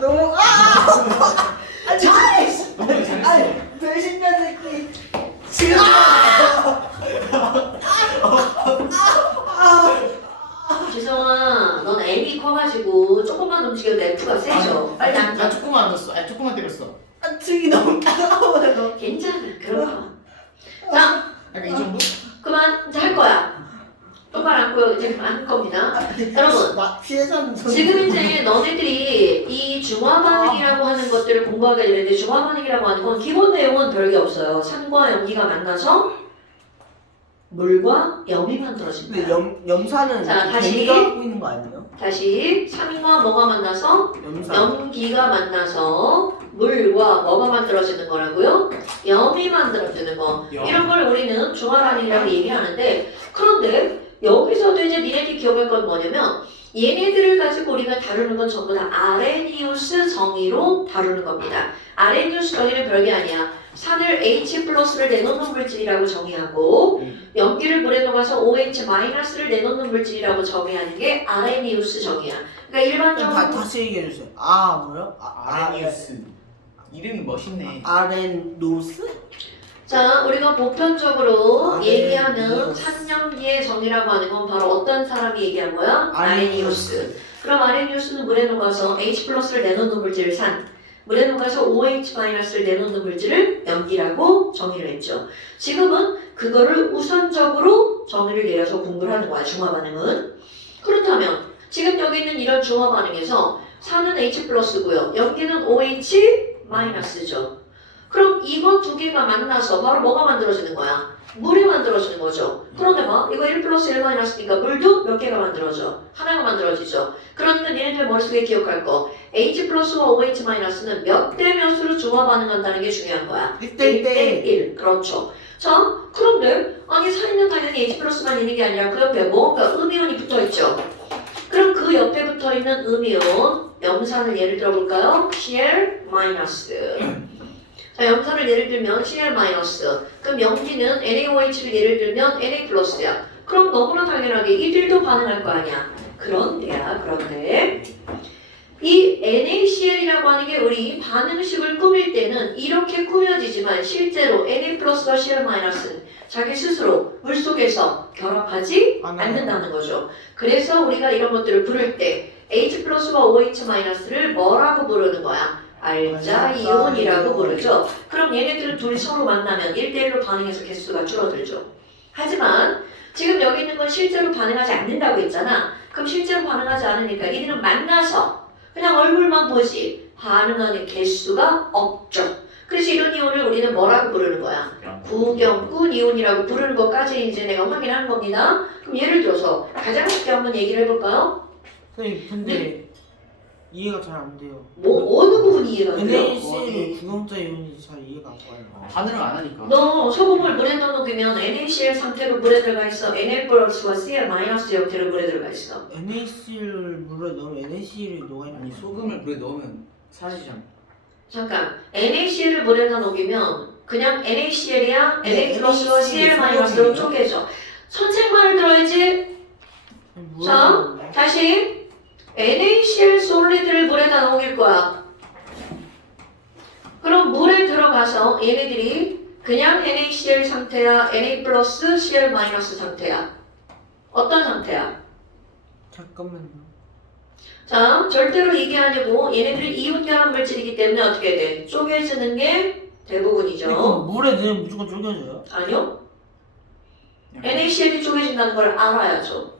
너무 잘했어. 너무 잘했어. 아니 배신자 새끼 지금 지성아, 넌 M이 커가지고 조금만 움직여도 F가 세죠. 빨리 나 앉아. 조금만 앉았어. 아니 조금만 때렸어. 등이 너무 따가워요. 괜찮아. 그런 거. 자, 약간 이 정도? 그만 이제 할 거야. 똑바로 앉고요. 이제 그만 할 겁니다. 여러분, 막 피해자는 지금 이제 너네들이 이 중화 반응이라고 하는 것들을 공부하게 되는데 중화 반응이라고 하는 건 기본 내용은 별게 없어요. 산과 염기가 만나서 물과 염이 만들어진다. 근데 염산은 자, 다시. 개미가 갖고 있는 거 아니에요? 다시 산과 뭐가 만나서 염산. 염기가 만나서 물과 뭐가 만들어지는 거라고요? 염이 만들어지는 거. 염. 이런 걸 우리는 중화 반응이라고 얘기하는데 그런데 여기서도 이제 니네들이 기억할 건 뭐냐면 얘네들을 가지고 우리가 다루는 건 전부 다 아레니우스 정의로 다루는 겁니다. 아레니우스 정의는 별게 아니야. 산을 H+를 내놓는 물질이라고 정의하고 염기를 물에 녹아서 OH-를 내놓는 물질이라고 정의하는 게 아레니우스 정의야. 그러니까 일반적으로 다시 얘기해 주세요. 뭐요? 아레니우스. 이름이 멋있네. 아렌노스? 자, 우리가 보편적으로 아레니우스. 얘기하는 산염기의 정의라고 하는 건 바로 어떤 사람이 얘기한 거야? 아레니우스. 그럼 아레니우스는 물에 녹아서 H+를 내놓는 물질을 산, 물에 녹아서 OH-를 내놓는 물질을 염기라고 정의를 했죠. 지금은 그거를 우선적으로 정의를 내려서 공부를 하는 거야, 중화 반응은. 그렇다면 지금 여기 있는 이런 중화 반응에서 산은 H+고요. 염기는 OH-죠. 그럼 이거 두 개가 만나서 바로 뭐가 만들어지는 거야? 물이 만들어지는 거죠. 그런데 봐, 이거 1+1-니까 물도 몇 개가 만들어져? 하나가 만들어지죠. 그러니까 얘네들 머릿속에 기억할 거 H+와 OH-는 몇 대 몇으로 중화 반응한다는 게 중요한 거야. 1대1. 그렇죠. 자, 그런데 아니 산에는 당연히 H+만 있는 게 아니라 그 옆에 뭔가 음이온이 붙어있죠. 그럼 그 옆에 붙어있는 음이온 염산을 예를 들어볼까요? Cl-. 자, 염산을 예를 들면 Cl-. 그럼 염기는 NaOH를 예를 들면 Na+야. 그럼 너무나 당연하게 이들도 반응할 거 아니야. 그런데 이 NaCl이라고 하는 게 우리 반응식을 꾸밀 때는 이렇게 꾸며지지만 실제로 Na+와 Cl-는 자기 스스로 물속에서 결합하지 않는다는 거죠. 그래서 우리가 이런 것들을 부를 때 H+와 OH-를 뭐라고 부르는 거야? 알자 이온이라고 부르죠. 그럼 얘네들은 둘이 서로 만나면 1대1로 반응해서 개수가 줄어들죠. 하지만 지금 여기 있는 건 실제로 반응하지 않는다고 했잖아. 그럼 실제로 반응하지 않으니까 이들은 만나서 그냥 얼굴만 보지 반응하는 개수가 없죠. 그래서 이런 이온을 우리는 뭐라고 부르는 거야? 구경꾼 이온이라고 부르는 것까지 이제 내가 확인한 겁니다. 그럼 예를 들어서 가장 쉽게 한번 얘기를 해볼까요? 선생님 근데 이해가 잘 안 돼요. 뭐 어느 부분이 이해가 안 돼요? NaCl 구경자 이온이 잘 이해가 안 가요. 반응을 안 하니까. 너 소금을 물에 넣어놓으면 NaCl 상태로 물에 들어가 있어. Na+와 Cl- 형태로 물에 들어가 있어. NaCl을 물에 넣으면 NaCl이 녹아 있는 아니 소금을 물에 넣으면 사라지잖아. 잠깐, NaCl을 물에다 녹이면 그냥 NaCl이야 네, Na+와 Cl-로 쪼개져. 선생말을 들어야지. 자, 다시 NaCl 솔리드를 물에다 녹일 거야. 그럼 물에 들어가서 얘네들이 그냥 NaCl 상태야, Na+, Cl- 상태야. 어떤 상태야? 잠깐만요. 자, 절대로 이게 아니고 얘네들이 이온 결합 물질이기 때문에 어떻게 돼? 쪼개지는 게 대부분이죠. 이거 물에 넣으면 무조건 쪼개져요? 아니요. NaCl이 쪼개진다는 걸 알아야죠.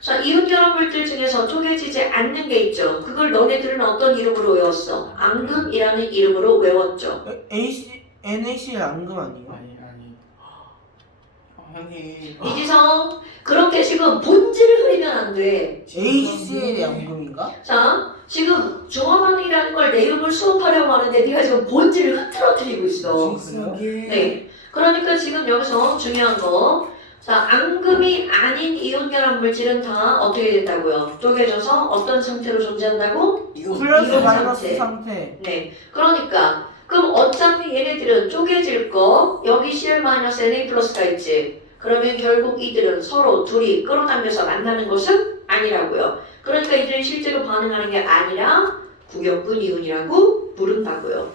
자, 이온 결합 물질 중에서 쪼개지지 않는 게 있죠. 그걸 너네들은 어떤 이름으로 외웠어? 앙금이라는 이름으로 외웠죠. NaCl 앙금 아니에요? 아니. 형님. 이지성, 그렇게 지금 본질을 흐리면 안 돼. HCl이 앙금인가? 자, 지금 중화반응이라는 걸 내용을 수업하려고 하는데 네가 지금 본질을 흐트러뜨리고 있어. 네. 그러니까 지금 여기서 중요한 거. 자, 앙금이 아닌 이온 결합 물질은 다 어떻게 된다고요? 쪼개져서 어떤 상태로 존재한다고? 플러스 이온 마이너스 상태. 네. 그러니까 그럼 어차피 얘네들은 쪼개질 거 여기 Cl-Na+가 있지. 그러면 결국 이들은 서로 둘이 끌어당겨서 만나는 것은 아니라고요. 그러니까 이들이 실제로 반응하는 게 아니라 구격근 이온이라고 부른다고요.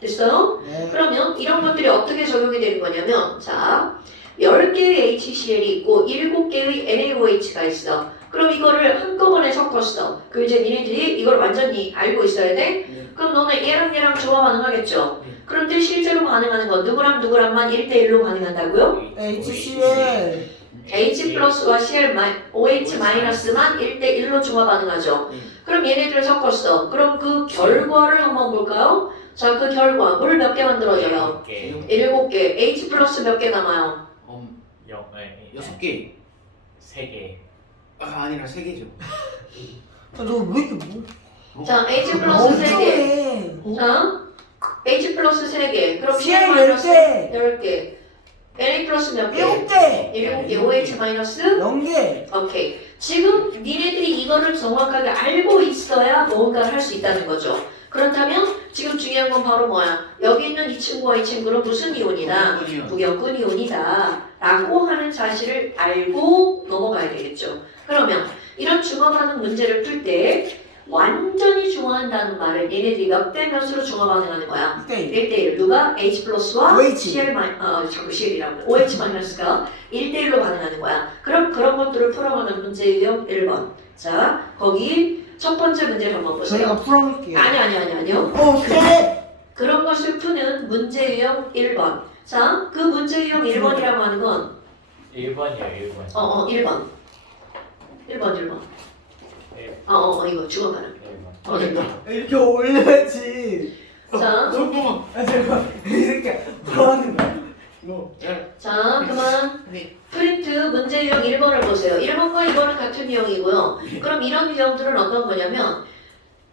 됐어요? 네. 그러면 이런 것들이 어떻게 적용이 되는 거냐면 자 10개의 HCl이 있고 7개의 NaOH가 있어. 그럼 이거를 한꺼번에 섞었어. 그럼 이제 니네들이 이걸 완전히 알고 있어야 돼? 네. 그럼 너네 얘랑 조화 반응하겠죠? 네. 그런데 실제로 반응하는 건 누구랑 누구랑만 1대1로 반응한다고요? HCl H 플러스와 OH 마이너스만 1대1로 조화 반응하죠. 네. 그럼 얘네들을 섞었어. 그럼 그 결과를 한번 볼까요? 자, 그 결과 물 몇 개 만들어져요? 7개. H 플러스 몇 개 남아요? 6개. 3개. 아 아니라 3개죠. 너왜 이렇게 뭐 자, H 플러스 3개. 자, H 플러스 3개. 그럼 C CL 마이너스 10개 10개. Na 플러스 몇 개? 7개 7개. OH 마이너스? 0개 오케이. 지금 니네들이 이거를 정확하게 알고 있어야 뭔가를 할 수 있다는 거죠. 그렇다면 지금 중요한 건 바로 뭐야? 여기 있는 이 친구와 이 친구는 무슨 이온이다? 구경근 이온이다 라고 하는 사실을 알고 넘어가야 되겠죠. 그러면 이런 중화 반응 문제를 풀 때 완전히 중화한다는 말을 얘네들이 몇 대 몇으로 중화 반응하는 거야? 1대1. 누가? H 플러스와 OH. CL 자꾸 CL이라고 OH 마이너스가 1대1로 반응하는 거야. 그럼 그런 것들을 풀어가는 문제 유형 1번. 자, 거기 첫 번째 문제를 한번 보세요. 저희가 풀어볼게요 아니요. 오케이 그런 것을 푸는 문제 유형 1번. 자, 그 문제 유형 1번이라고 하는 건 1번이요, 1번. 1번. 1번. 이거 주어 가능. 1번. 됐다. 이렇게 올려야지 자, 잠깐만. 아 잠깐 이 새끼야 뭐 하는 거야 너. 자, 그만. 네. 프린트 문제 유형 1번을 보세요. 1번과 2번은 같은 유형이고요. 그럼 이런 유형들은 어떤 거냐면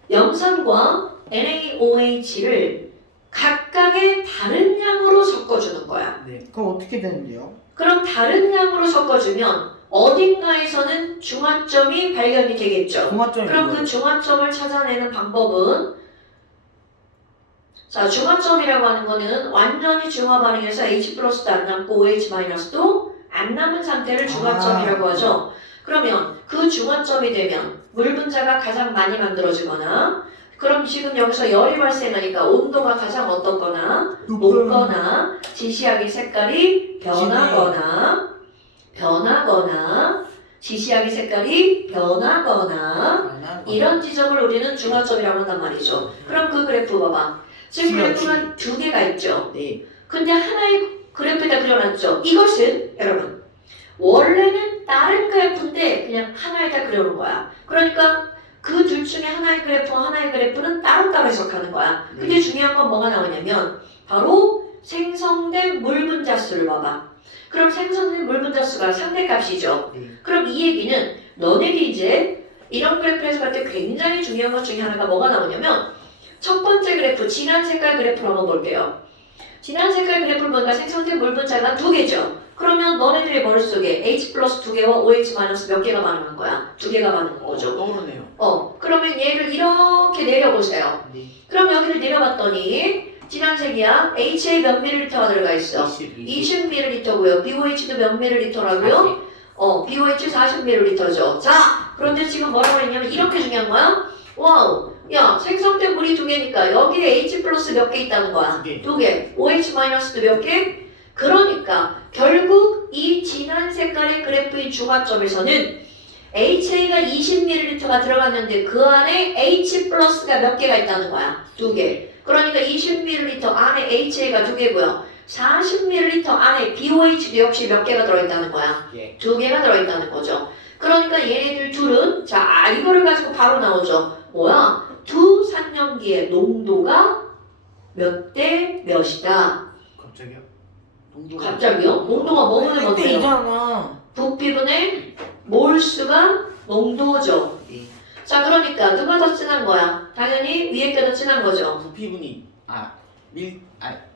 염산과 NaOH를 각각의 다른 양으로 섞어주는 거야. 네. 그럼 어떻게 되는데요? 그럼 다른 양으로 섞어주면 어딘가에서는 중화점이 발견이 되겠죠. 공화점이 그럼 그 뭐예요? 중화점을 찾아내는 방법은 자, 중화점이라고 하는 거는 완전히 중화 반응해서 H 플러스도 안 남고 OH 마이너스도 안 남은 상태를 중화점이라고 하죠. 그러면 그 중화점이 되면 물 분자가 가장 많이 만들어지거나 그럼 지금 여기서 열이 발생하니까 온도가 가장 어떻거나 높거나 지시하기 색깔이 변하거나 지시하기 색깔이 변하거나 이런 지점을 우리는 중화점이라고 한단 말이죠. 그럼 그 그래프 봐봐. 지금 그래프가 두 개가 있죠. 네. 근데 하나의 그래프에다 그려놨죠. 이것은 여러분 원래는 다른 그래프인데 그냥 하나에다 그려놓은 거야. 그러니까 그 둘 중에 하나의 그래프와 하나의 그래프는 따로따로 해석하는 거야. 근데 중요한 건 뭐가 나오냐면 바로 생성된 물 분자수를 봐봐. 그럼 생성된 물 분자수가 상대값이죠. 네. 그럼 이 얘기는 너네들이 이제 이런 그래프 해석할 때 굉장히 중요한 것 중에 하나가 뭐가 나오냐면 첫 번째 그래프, 진한 색깔 그래프를 한번 볼게요. 진한 색깔 그래프를 보니까 생성된 물 분자가 두 개죠. 그러면 너네들의 머릿속에 H 플러스 두 개와 OH 마이너스 몇 개가 반응한 거야? 두 개가 반응한 거죠. 떠오르네요. 그러면 얘를 이렇게 내려보세요. 네. 그럼 여기를 내려봤더니 진한색이야. HA 몇 밀리리터가 들어가 있어? 20 밀리리터고요. BOH도 몇 밀리리터라고요? BOH 40 밀리리터죠. 자, 그런데 지금 뭐라고 했냐면 이렇게 중요한 거야. 와우, 야, 생성된 물이 두 개니까 여기에 H 플러스 몇 개 있다는 거야? 두 개. 두 개. OH 마이너스도 몇 개? 그러니까 결국 이 진한 색깔의 그래프의 중화점에서는 HA가 20ml가 들어갔는데 그 안에 H 플러스가 몇 개가 있다는 거야? 두 개. 그러니까 20ml 안에 HA가 두 개고요. 40ml 안에 BOH도 역시 몇 개가 들어있다는 거야? 예. 두 개가 들어있다는 거죠. 그러니까 얘네들 둘은 자, 이거를 가지고 바로 나오죠. 뭐야? 두 산염기의 농도가 몇 대 몇이다. 갑자기요? 농도가 갑자기요? 농도가 뭐분의 뭔데요? 1대2잖아 부피분의 몰수가 농도죠. 네. 자, 그러니까 누가 더 진한 거야? 당연히 위에 게 더 진한 거죠. 부피분이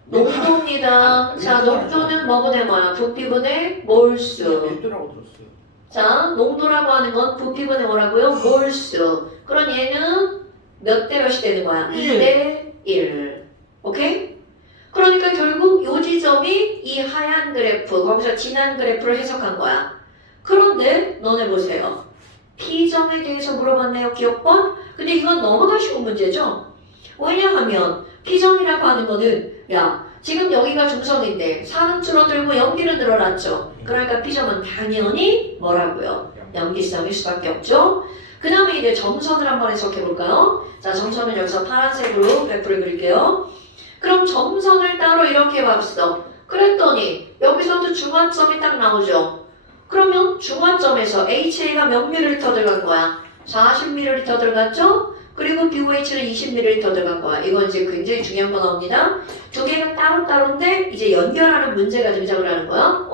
농도입니다. 자, 농도는 뭐분의 뭐야? 부피분의 몰수. 밀도라고 들었어요. 자, 농도라고 하는 건 부피분의 뭐라고요? 몰수. 그럼 얘는 몇 대 몇이 되는 거야? 2대 1. 오케이? 그러니까 결국 요 지점이 이 하얀 그래프, 거기서 진한 그래프를 해석한 거야. 그런데 너네 보세요. P점에 대해서 물어봤네요. 기억번? 근데 이건 너무나 쉬운 문제죠. 왜냐하면 P점이라고 하는 거는 야 지금 여기가 중성인데 산은 줄어들고 연기는 늘어났죠. 그러니까 P점은 당연히 뭐라고요? 연기성일 수밖에 없죠. 그 다음에 이제 점선을 한번 해석해 볼까요? 자, 점선은 여기서 파란색으로 그래프를 그릴게요. 그럼 점선을 따로 이렇게 봤어. 그랬더니 여기서도 중화점이 딱 나오죠. 그러면 중화점에서 HA가 몇 ml 들어간 거야? 40ml 들어갔죠? 그리고 BOH는 20ml 들어간 거야. 이건 이제 굉장히 중요한 거 나옵니다. 두 개가 따로따로인데 이제 연결하는 문제가 등장을 하는 거야.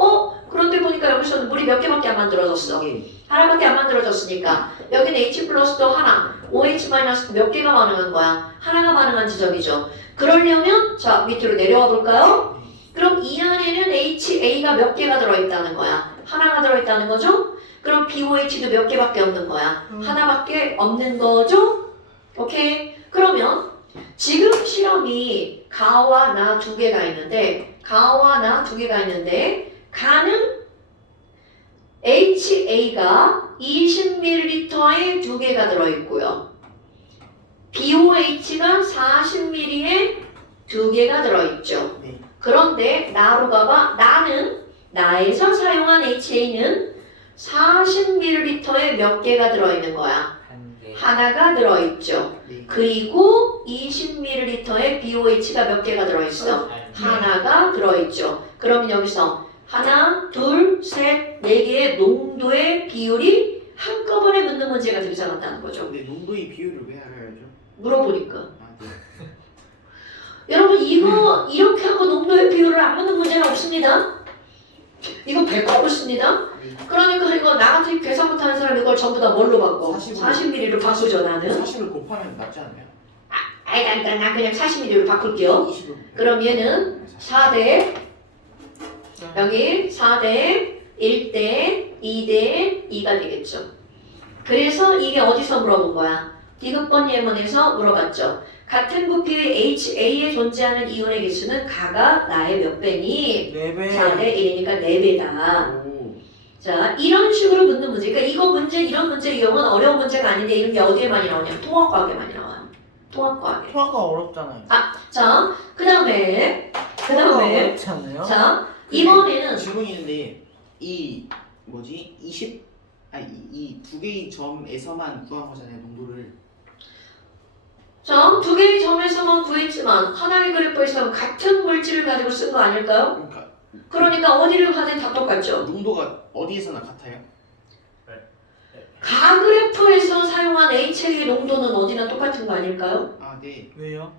그런데 보니까 여기서는 물이 몇 개밖에 안 만들어졌어. 하나밖에 안 만들어졌으니까 여기는 H 플러스도 하나, OH 마이너스도 몇 개가 반응한 거야? 하나가 반응한 지점이죠. 그러려면 자 밑으로 내려와 볼까요? 그럼 이 안에는 HA가 몇 개가 들어있다는 거야? 하나가 들어있다는 거죠? 그럼 BOH도 몇 개밖에 없는 거야? 하나밖에 없는 거죠? 오케이? 그러면 지금 실험이 가와 나 두 개가 있는데 가는 HA가 20ml에 두 개가 들어있고요. BOH가 40ml에 두 개가 들어있죠. 네. 그런데 나로 가봐. 나에서 사용한 HA는 40ml에 몇 개가 들어있는 거야? 한 개. 하나가 들어있죠. 네. 그리고 20ml에 BOH가 몇 개가 들어있어? 하나가 들어있죠. 그러면 여기서 하나, 둘, 셋, 네 개의 농도의 비율이 한꺼번에 묻는 문제가 등장한다는 거죠. 근데 농도의 비율을 왜 알아야죠? 물어보니까. 아, 네. 여러분 이거 이렇게 하고 농도의 비율을 안 묻는 문제는 없습니다. 이거 100% 묻습니다. 그러니까 이거 나 같은 계산 못하는 사람 이걸 전부 다 뭘로 바꿔? 40ml로 바꾸죠 나는. 40을 곱하면 낫지 않나요? 난 그냥 40ml로 바꿀게요. 20을 그럼 얘는 4대 여기 4대 1대 2대 2가 되겠죠. 그래서 이게 어디서 물어본 거야? 디귿번 예문에서 물어봤죠. 같은 부피의 HA에 존재하는 이온의 개수는 가가 나의 몇 배니? 4배. 4대 1이니까 4배다. 오. 자, 이런 식으로 묻는 문제. 그러니까 이거 문제, 이런 문제 이용은 어려운 문제가 아닌데 이런 게 어디에 많이 나오냐? 통합과학에 많이 나와요. 통합과학에. 통화가 어렵잖아요. 자, 그 다음에 어렵지 않아요? 자, 이번에는 질문이 있는데 이 뭐지? 이 두 개의 점에서만 구한 거잖아요, 농도를. 자, 두 개의 점에서만 구했지만 하나의 그래프에서 같은 물질을 가지고 쓴 거 아닐까요? 그러니까 어디를 가든 다 똑같죠. 농도가 어디에서나 같아요? 가 그래프에서 사용한 HA의 농도는 어디나 똑같은 거 아닐까요? 아, 네. 왜요?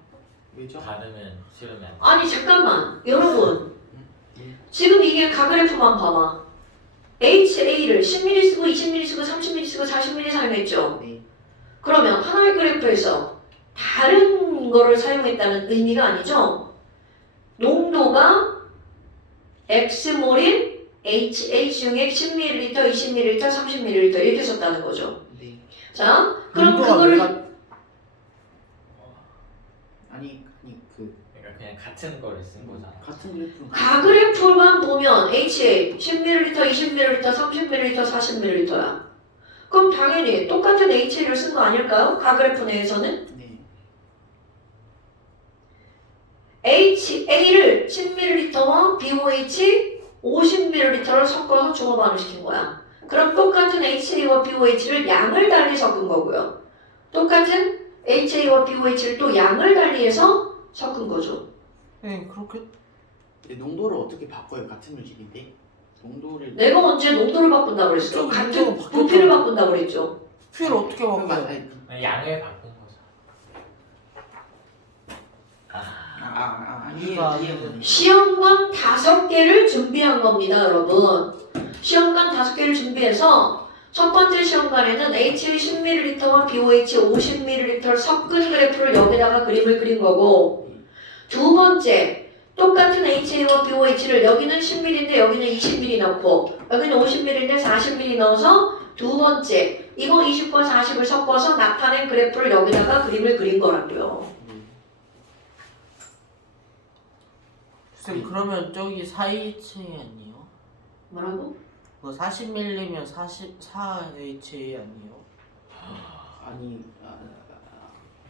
왜죠? 가르면 싫으면 안 돼. 아니 잠깐만 여러분 지금 이게 가 그래프만 봐봐. HA를 10ml 쓰고 20ml 쓰고 30ml 쓰고 40ml 사용했죠. 네. 그러면 하나의 그래프에서 다른 거를 사용했다는 의미가 아니죠. 농도가 X몰인 HA 중에 10ml, 20ml, 30ml 이렇게 썼다는 거죠. 네. 자, 그럼 농도가 그거를 내가- 아니 그 그러니까 그냥 같은 거를 쓴 거잖아. 같은 그래프. 가 그래프만 보면 HA 10ml, 20ml, 30ml, 40ml야. 그럼 당연히 똑같은 HA를 쓴 거 아닐까요? 가 그래프 내에서는 네. HA를 10ml와 BOH 50ml를 섞어서 중화 반응시킨 거야. 그럼 똑같은 HA와 BOH를 양을 달리 섞은 거고요. 똑같은 HA와 BOH를 또 양을 달리해서 섞은 거죠. 네, 그렇게 근데 농도를 어떻게 바꿔요? 같은 물질인데 농도를. 내가 언제 농도를 바꾼다고 그랬어? 좀 같은 농도가 바뀌었잖아. 부피를 바꾼다고 그랬죠. 피를 어떻게 그럼 바꿔요? 그냥 양을 바꾼 거죠. 이해는. 시험관 5개를 준비한 겁니다, 여러분. 시험관 5개를 준비해서 첫 번째 시험관에는 HA 10ml와 BOH 50ml를 섞은 그래프를 여기다가 그림을 그린 거고, 두 번째 똑같은 HA와 BOH를 여기는 10ml인데 여기는 20ml 넣고 여기는 50ml인데 40ml 넣어서 두 번째 이거 20과 40을 섞어서 나타낸 그래프를 여기다가 그림을 그린 거라고요. 쌤 그러면 저기 4HA 아니에요? 뭐라고? 그거 40ml면 44HA 아니에요? 아니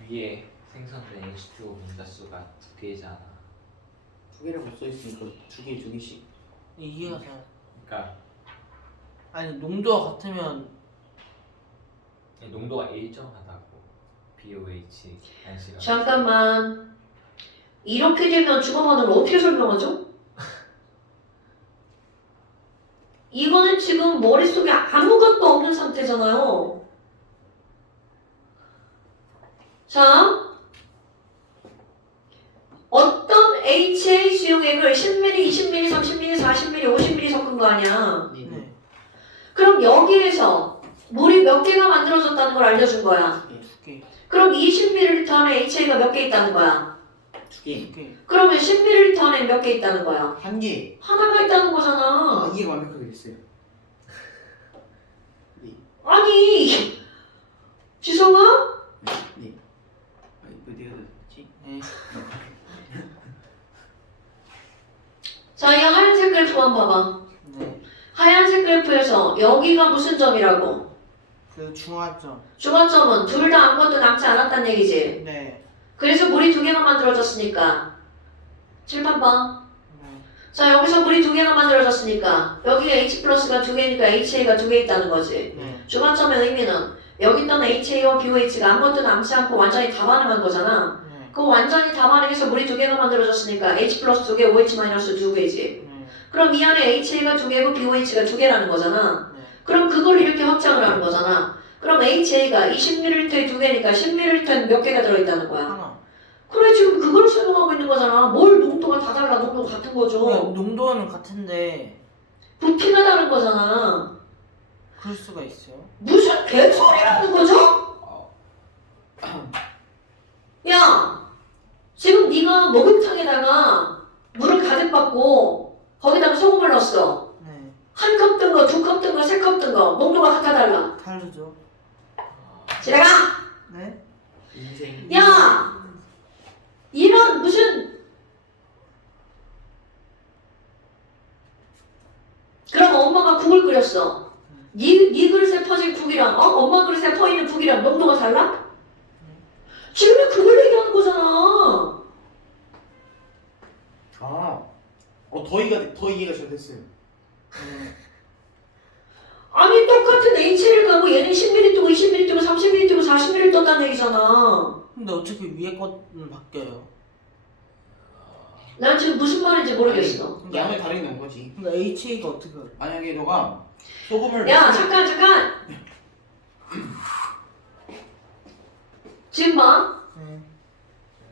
위에 생성된 H2O 분자수가 2개잖아. 두 개라고 써 있으니까 두 개씩. 이해가 잘. 그러니까 아니 농도가 같으면 농도가 일정하다고. BOH 단시간. 잠깐만. 이렇게 되면 주범환을 어떻게 설명하죠? 이거는 지금 머릿속에 아무것도 없는 상태잖아요. 자, 어떤 HA 수용액을 10ml, 20ml, 30ml, 40ml, 50ml 섞은 거 아니야. 네. 그럼 여기에서 물이 몇 개가 만들어졌다는 걸 알려준 거야. 2개. 그럼 20ml 안에 HA가 몇 개 있다는 거야. 두 개. 2개. 그러면 10ml 안에 몇 개 있다는 거야. 한 개. 하나가 있다는 거잖아. 이해가 완벽하게 됐어요. 네. 아니, 지성아? 네. 왜 내가 됐지? 네. 자, 이 하얀색 그래프만 봐봐. 네. 하얀색 그래프에서 여기가 무슨 점이라고? 그 중화점. 중화점은 둘 다 아무것도 남지 않았단 얘기지. 네. 그래서 물이 두 개가 만들어졌으니까. 칠판 봐. 네. 자, 여기서 물이 두 개가 만들어졌으니까 여기에 H 플러스가 두 개니까 HA가 두 개 있다는 거지. 네. 중화점의 의미는 여기 있던 HA와 BOH가 아무것도 남지 않고 완전히 다 반응한 거잖아. 네. 그 완전히 다 반응해서 물이 두 개가 만들어졌으니까 H 플러스 두 개, OH 마이너스 두 개지. 네. 그럼 이 안에 HA가 두 개고 BOH가 두 개라는 거잖아. 네. 그럼 그걸 이렇게 확장을 하는 거잖아. 그럼 HA가 20ml에 두 개니까 10ml엔 몇 개가 들어있다는 거야. 하나. 그래, 지금 그걸 설명하고 있는 거잖아. 뭘 농도가 다 달라, 농도 같은 거죠. 농도는 같은데 부피가 다른 거잖아. 그럴 수가 있어요. 무슨 개소리라는 거죠? 야, 지금 네가 목욕탕에다가 물을 가득 받고 거기다가 소금을 넣었어. 네. 한 컵 든 거, 두 컵 든 거, 세 컵 든 거, 농도가 같아 달라. 다르죠. 집에 가! 네. 인생. 야! 이런 무슨 그럼 엄마가 국을 끓였어. 네 그릇에 퍼진 국이랑 엄마 그릇에 퍼있는 국이랑 농도가 달라? 지금 그걸 얘기하는 거잖아. 더 이해가 잘 됐어요. 네. 아니 똑같은 H를 가고 얘는 10ml 뜨고 20ml 뜨고 30ml 뜨고 40ml 떴다는 얘기잖아. 근데 어차피 위에 거는 바뀌어요. 난 지금 무슨 말인지 모르겠어. 양을 다르게 넣은 거지. 근데 HA가 어떻게 알아? 만약에 너가 소금을 야 잠깐 지금 봐. 네.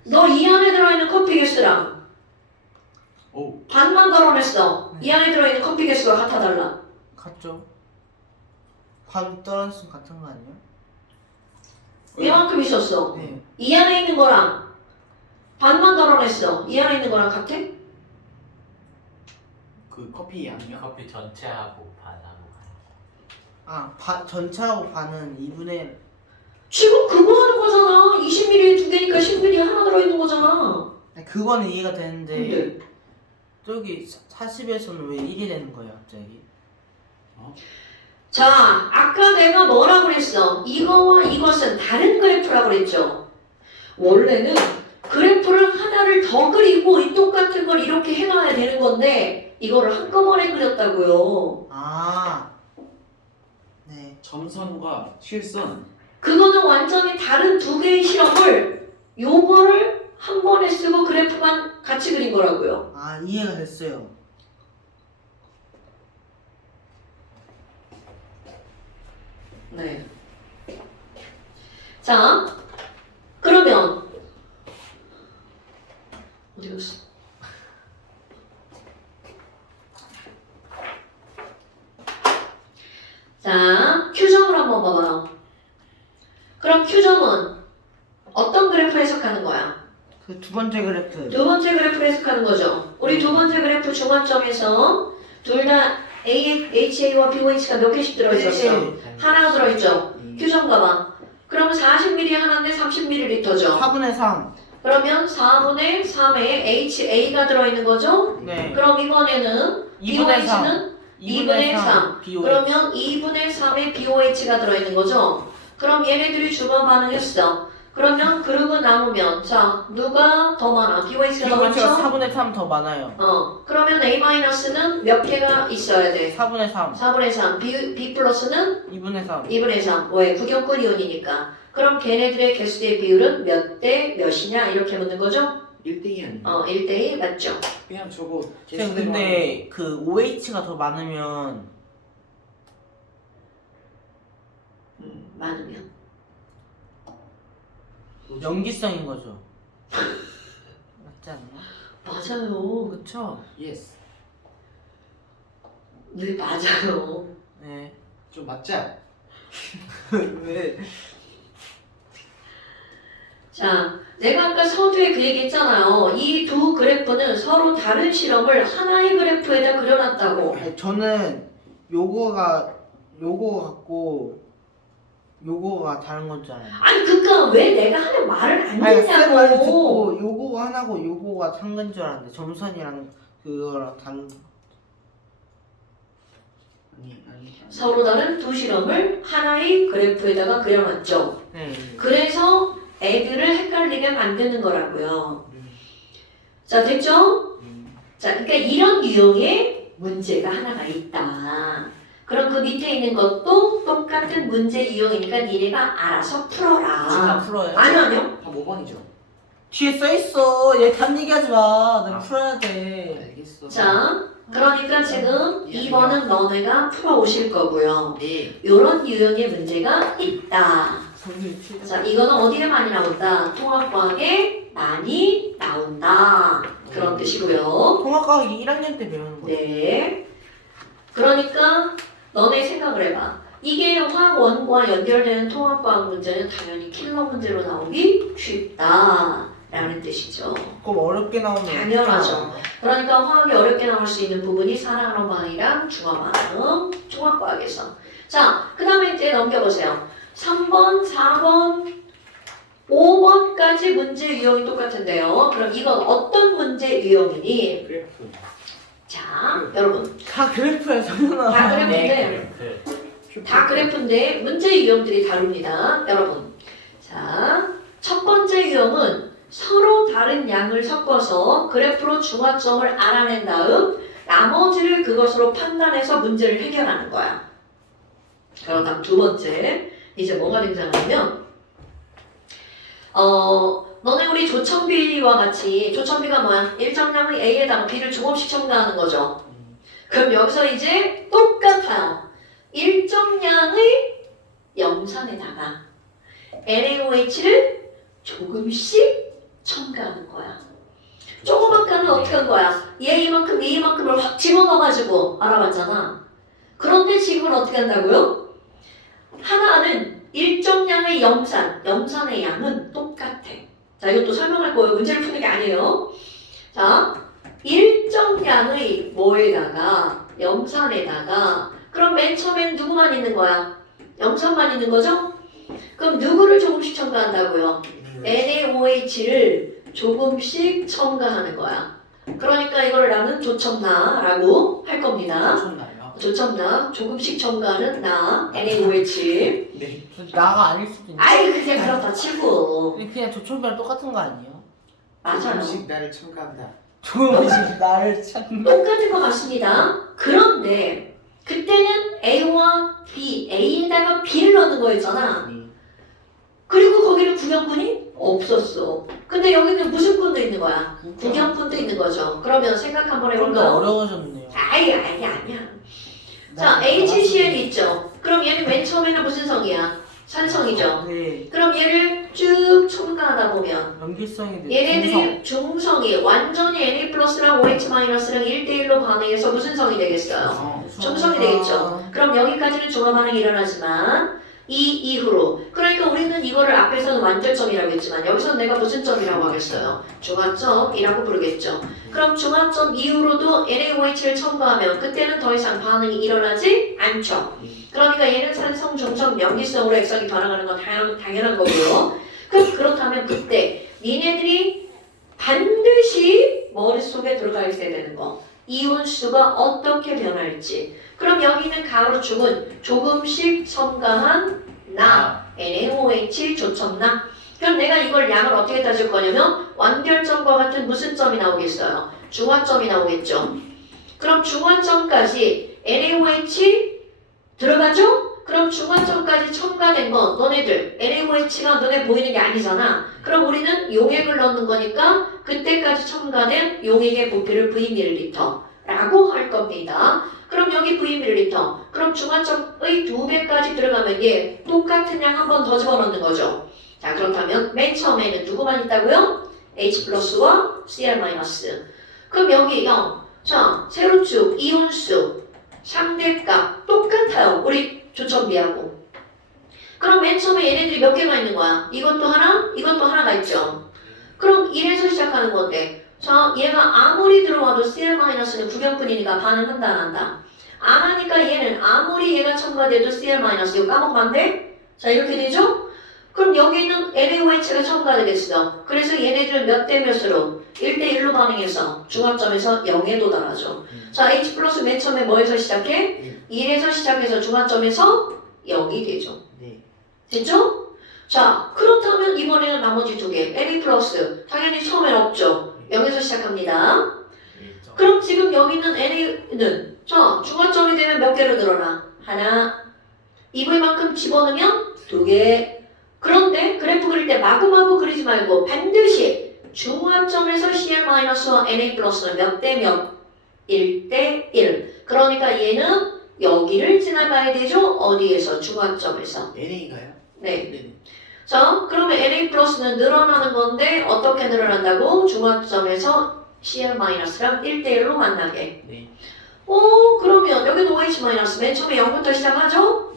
너 이 안에 들어있는 커피 개수랑 오. 반만 덜어냈어. 이 안에 들어있는 커피 개수가 같아 달라. 같죠. 반 떨어졌으면 같은 거 아니에요? 이만큼 있었어. 네. 이 안에 있는 거랑 반만 덜어냈어. 이 안에 있는 거랑 같아? 그 커피 양이요? 커피 전체하고 반하고. 전체하고 반은 2분의 지금 그거 하는 거잖아. 20ml에 두 개니까 10ml 하나 들어있는 거잖아. 그거는 이해가 되는데 근데 저기 40에서는 왜 1이 되는 거예요 갑자기? 자, 아까 내가 뭐라고 그랬어? 이거와 이것은 다른 그래프라고 그랬죠. 원래는 그래프를 하나를 더 그리고 이 똑같은 걸 이렇게 해놔야 되는 건데 이거를 한꺼번에 그렸다고요. 네. 점선과 실선. 그거는 완전히 다른 두 개의 실험을 요거를 한 번에 쓰고 그래프만 같이 그린 거라고요. 이해가 됐어요. 네. 자, 그러면 어디 갔어? 자, Q점을 한번 봐봐요. 그럼 Q점은 어떤 그래프 해석하는 거야? 그 두 번째 그래프. 두 번째 그래프 해석하는 거죠. 우리 두 번째 그래프 중간점에서 둘 다 HA와 BOH가 몇 개씩 들어있었어? 하나가 들어있죠. Q점 가봐. 그러면 40ml 하나인데 30ml죠. 4분의 3. 그러면 4분의 3에 HA가 들어있는 거죠? 네. 그럼 이번에는 2분의 3. BOH는 2분의 3. BOH. 그러면 2분의 3에 BOH가 들어있는 거죠? 그럼 얘네들이 주반 반응했어. 그러면 그룹은 나누면 자 누가 더 많아? pOH가 더 pOH가 많죠? 4분의 3 더 많아요. 그러면 A-는 몇 개가 있어야 돼? 4분의 3. 4분의 3. B 플러스는 2분의 3. 2분의 3. 왜? 구경꾼 이온이니까. 그럼 걔네들의 개수의 비율은 몇 대 몇이냐? 이렇게 묻는 거죠? 1대2 아니에요? 1대1 맞죠? 그냥 저거 쌤 근데 그 OH가 더 많으면 많으면. 염기성인 거죠. 맞지 않나? 맞아요. 그쵸? 예스. 네, 맞아요. 네. 좀 맞자. 왜? 자, 내가 아까 서두에 그 얘기 했잖아요. 이 두 그래프는 서로 다른 실험을 하나의 그래프에다 그려놨다고. 아니, 저는 요거 같고 요거가 다른 건 줄 알아요. 아니, 그니까 왜 내가 하는 말을 안 아니 쌤 말을 듣냐고. 듣고 요거 하나고 요거가 상근 줄 알았는데 점선이랑 그거랑 다른. 아니. 서로 다른 두 실험을 하나의 그래프에다가 그려놨죠. 네. 그래서 애들을 헷갈리게 만드는 거라고요. 자, 됐죠? 자, 그러니까 이런 유형의 문제가 하나가 있다. 그럼 그 밑에 있는 것도 똑같은 문제 유형이니까 니네가 알아서 풀어라. 지금 다 풀어요? 아니요. 다 5번이죠. 뒤에 써있어. 얘 단 얘기하지 마. 내가 풀어야 돼. 알겠어. 자, 그러니까 지금 2번은 너네가 풀어오실 거고요. 네. 이런 유형의 문제가 있다. 자, 이거는 어디에 많이 나온다? 통합과학에 많이 나온다. 그런 뜻이고요. 통합과학이 1학년 때 배우는 거. 네. 그러니까 너네 생각을 해봐. 이게 화학원과 연결되는 통합과학 문제는 당연히 킬러 문제로 나오기 쉽다라는 뜻이죠. 그럼 어렵게 나오면 당연하죠. 그러니까 화학이 어렵게 나올 수 있는 부분이 산화반응 반응이랑 중화반응, 통합과학에서. 자, 그 다음에 이제 넘겨보세요. 3번, 4번, 5번까지 문제 유형이 똑같은데요. 그럼 이건 어떤 문제 유형이니? 그래프. 자, 여러분. 다 그래프야 성현아. 다 그래프인데, 다 그래프인데 문제 유형들이 다릅니다. 여러분. 자, 첫 번째 유형은 서로 다른 양을 섞어서 그래프로 중화점을 알아낸 다음 나머지를 그것으로 판단해서 문제를 해결하는 거야. 그럼 다음 두 번째. 이제 뭐가 등장하냐면 너네 우리 조천비와 같이 조천비가 뭐야? 일정량의 A에다가 B를 조금씩 첨가하는 거죠. 그럼 여기서 이제 똑같아요. 일정량의 염산에다가 NaOH를 조금씩 첨가하는 거야. 조그맣게는 어떻게 한 거야? 얘 이만큼, 얘 이만큼을 확 집어넣어가지고 알아봤잖아. 그런데 지금은 어떻게 한다고요? 하나는 일정량의 염산의 양은 똑같아. 자, 이것도 설명할 거예요. 문제를 푸는 게 아니에요. 자, 일정량의 뭐에다가 염산에다가 그럼 맨 처음엔 누구만 있는 거야? 염산만 있는 거죠? 그럼 누구를 조금씩 첨가한다고요? NaOH를 조금씩 첨가하는 거야. 그러니까 이걸 나는 조첨나라고 할 겁니다. 좋나요? 조첨나, 조금씩 첨가하는 나, NaOH. 네. 나가 아닐 수도 있네. 아이, 그게 그렇다 치고. 그냥 조총비랑 똑같은 거 아니에요? 맞아요. 조금씩 나를 첨가한다. 조금씩 나를 찾는. 똑같은 것 같습니다. 그런데 그때는 A와 B, A에다가 B를 넣는 거였잖아. 네. 그리고 거기는 구경꾼이 없었어. 근데 여기는 무슨 꾼도 있는 거야? 구경꾼도 있는 거죠. 그러면 생각 한번 좀더 해볼까요? 어려워졌네요. 아니야. 자, HCl이 있죠. 그럼 얘는 맨 처음에는 무슨 성이야? 산성이죠. 네. 그럼 얘를 쭉 첨가하다 보면 연기성이 돼. 얘네들이 중성이 완전히 Na 플러스랑 OH 마이너스랑 1대1로 반응해서 무슨 성이 되겠어요? 중성이 되겠죠. 그럼 여기까지는 중화 반응이 일어나지만 이 이후로 그러니까 우리는 이거를 앞에서는 완전점이라고 했지만 여기서 내가 무슨 점이라고 하겠어요? 중화점이라고 부르겠죠. 그럼 중화점 이후로도 NaOH를 첨가하면 그때는 더 이상 반응이 일어나지 않죠. 그러니까 얘는 산성, 중성, 염기성으로 액성이 반응하는 건 당연한 거고요. 그렇다면 그때 니네들이 반드시 머릿속에 들어가 있어야 되는 거. 이온수가 어떻게 변할지. 그럼 여기 있는 가로축은 조금씩 첨가한 나, NaOH 조첨나. 그럼 내가 이걸 양을 어떻게 따질 거냐면 완결점과 같은 무슨 점이 나오겠어요? 중화점이 나오겠죠. 그럼 중화점까지 NaOH 들어가죠? 그럼 중화점까지 첨가된 건 너네들 NaOH가 너네 보이는 게 아니잖아. 그럼 우리는 용액을 넣는 거니까 그때까지 첨가된 용액의 부피를 Vml라고 할 겁니다. 그럼 여기 Vml. 그럼 중화점의 2배까지 들어가면 얘 똑같은 양 한 번 더 집어넣는 거죠. 자, 그렇다면 맨 처음에는 누구만 있다고요? H 플러스와 Cl 마이너스. 그럼 여기 0. 자, 세로축, 이온수, 상대값 똑같아요. 우리 조점비하고. 그럼 맨 처음에 얘네들이 몇 개가 있는 거야? 이것도 하나, 이것도 하나가 있죠. 그럼 1에서 시작하는 건데 자, 얘가 아무리 들어와도 Cl 마이너스는 구경꾼이니까 반응한다 안 한다? 안 하니까 얘는 아무리 얘가 첨가돼도 Cl 마이너스 이거 까먹으면 안 돼? 자, 이렇게 되죠? 그럼 여기는 NaOH가 첨가되겠어. 그래서 얘네들은 몇 대 몇으로? 1대1로 반응해서 중화점에서 0에 도달하죠. 자, H 플러스 맨 처음에 뭐에서 시작해? 1에서 시작해서 중화점에서 0이 되죠. 네. 됐죠? 자, 그렇다면 이번에는 나머지 두 개. Na 플러스 당연히 처음엔 없죠. 0에서 시작합니다. 그럼 지금 여기 있는 Na는 자, 중화점이 되면 몇 개로 늘어나? 하나. EV만큼 집어넣으면 2개. 그런데 그래프 그릴 때 마구마구 그리지 말고 반드시 중화점에서 Cl-와 Na 플러스는 몇 대 몇? 1대 1. 그러니까 얘는 여기를 지나가야 되죠? 어디에서? 중화점에서. NA가요? 네. 네네. 자, 그러면 Na 플러스는 늘어나는 건데 어떻게 늘어난다고? 중화점에서 Cl-랑 1대1로 만나게. 네. 그러면 여기도 OH- 맨 처음에 0부터 시작하죠?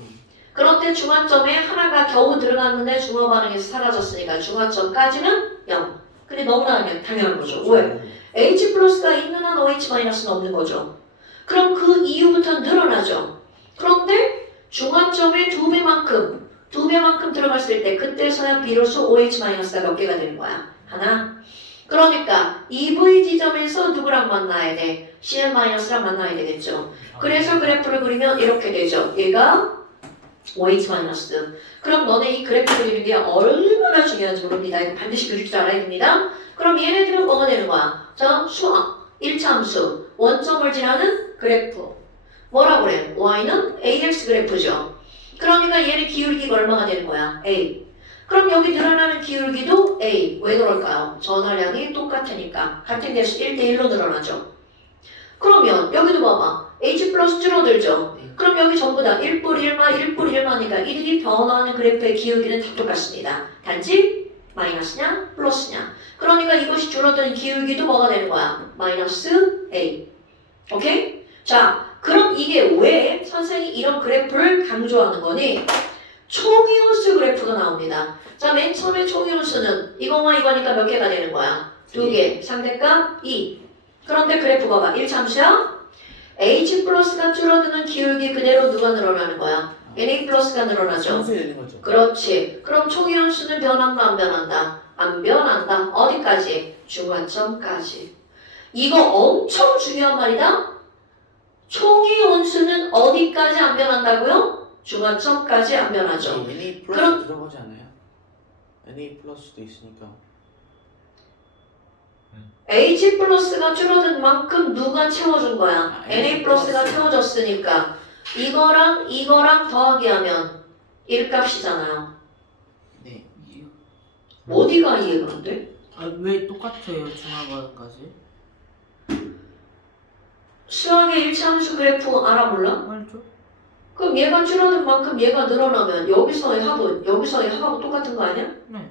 그런데 중화점에 하나가 겨우 들어갔는데 중화 반응에서 사라졌으니까 중화점까지는 0. 근데 너무나 당연한 거죠. 왜? H 플러스가 있는 한 OH-는 없는 거죠. 그럼 그 이후부터 늘어나죠. 그런데 중화점의 2배만큼 들어갔을 때 그때서야 비로소 OH-가 몇 개가 되는 거야? 하나. 그러니까 EV 지점에서 누구랑 만나야 돼? Cl-랑 만나야 되겠죠. 그래서 그래프를 그리면 이렇게 되죠. 얘가 OH-. 그럼 너네 이 그래프 그리는 게 얼마나 중요한지 모릅니다. 이거 반드시 그릴 줄 알아야 됩니다. 그럼 얘네들은 뭐가 되는 거야? 자, 수학, 1차 함수, 원점을 지나는 그래프. 뭐라고 그래? Y는 AX 그래프죠. 그러니까 얘네 기울기가 얼마가 되는 거야? A. 그럼 여기 늘어나는 기울기도 A. 왜 그럴까요? 전화량이 똑같으니까. 같은 개수 1대1로 늘어나죠. 그러면 여기도 봐봐. H 플러스 줄어들죠. 그럼 여기 전부 다 1뿔 1마니까 이들이 변화하는 그래프의 기울기는 다 똑같습니다. 단지 마이너스냐 플러스냐. 그러니까 이것이 줄어드는 기울기도 뭐가 되는 거야? 마이너스 A. 오케이? 자, 그럼 이게 왜 선생님이 이런 그래프를 강조하는 거니? 총이온수 그래프가 나옵니다. 자, 맨 처음에 총이온수는 이거와 이거니까 몇 개가 되는 거야? 2개. 상대값 2. 그런데 그래프 봐봐. 1차 함수야? H 플러스가 줄어드는 기울기 그대로 누가 늘어나는 거야? Na 플러스가 늘어나죠. 청소되는 거죠. 그렇지. 그럼 총이온수는 변한다 안 변한다? 안 변한다. 어디까지? 중화점까지. 이거 엄청 중요한 말이다. 총이온수는 어디까지 안 변한다고요? 중화점까지 안 변하죠. NA 플러스 그럼- 들어가지 않아요? NA 플러스도 있으니까. H 플러스가 줄어든 만큼 누가 채워준 거야? 아, Na 플러스가 채워졌으니까 이거랑 더하기 하면 1값이잖아요. 네. 어디가 이해가 안 돼? 왜 똑같아요 중화반응까지? 수학의 1차 함수 그래프 알아 몰라? 알죠? 그럼 얘가 줄어든 만큼 얘가 늘어나면 여기서의 합은 여기서의 합하고 똑같은 거 아니야? 네.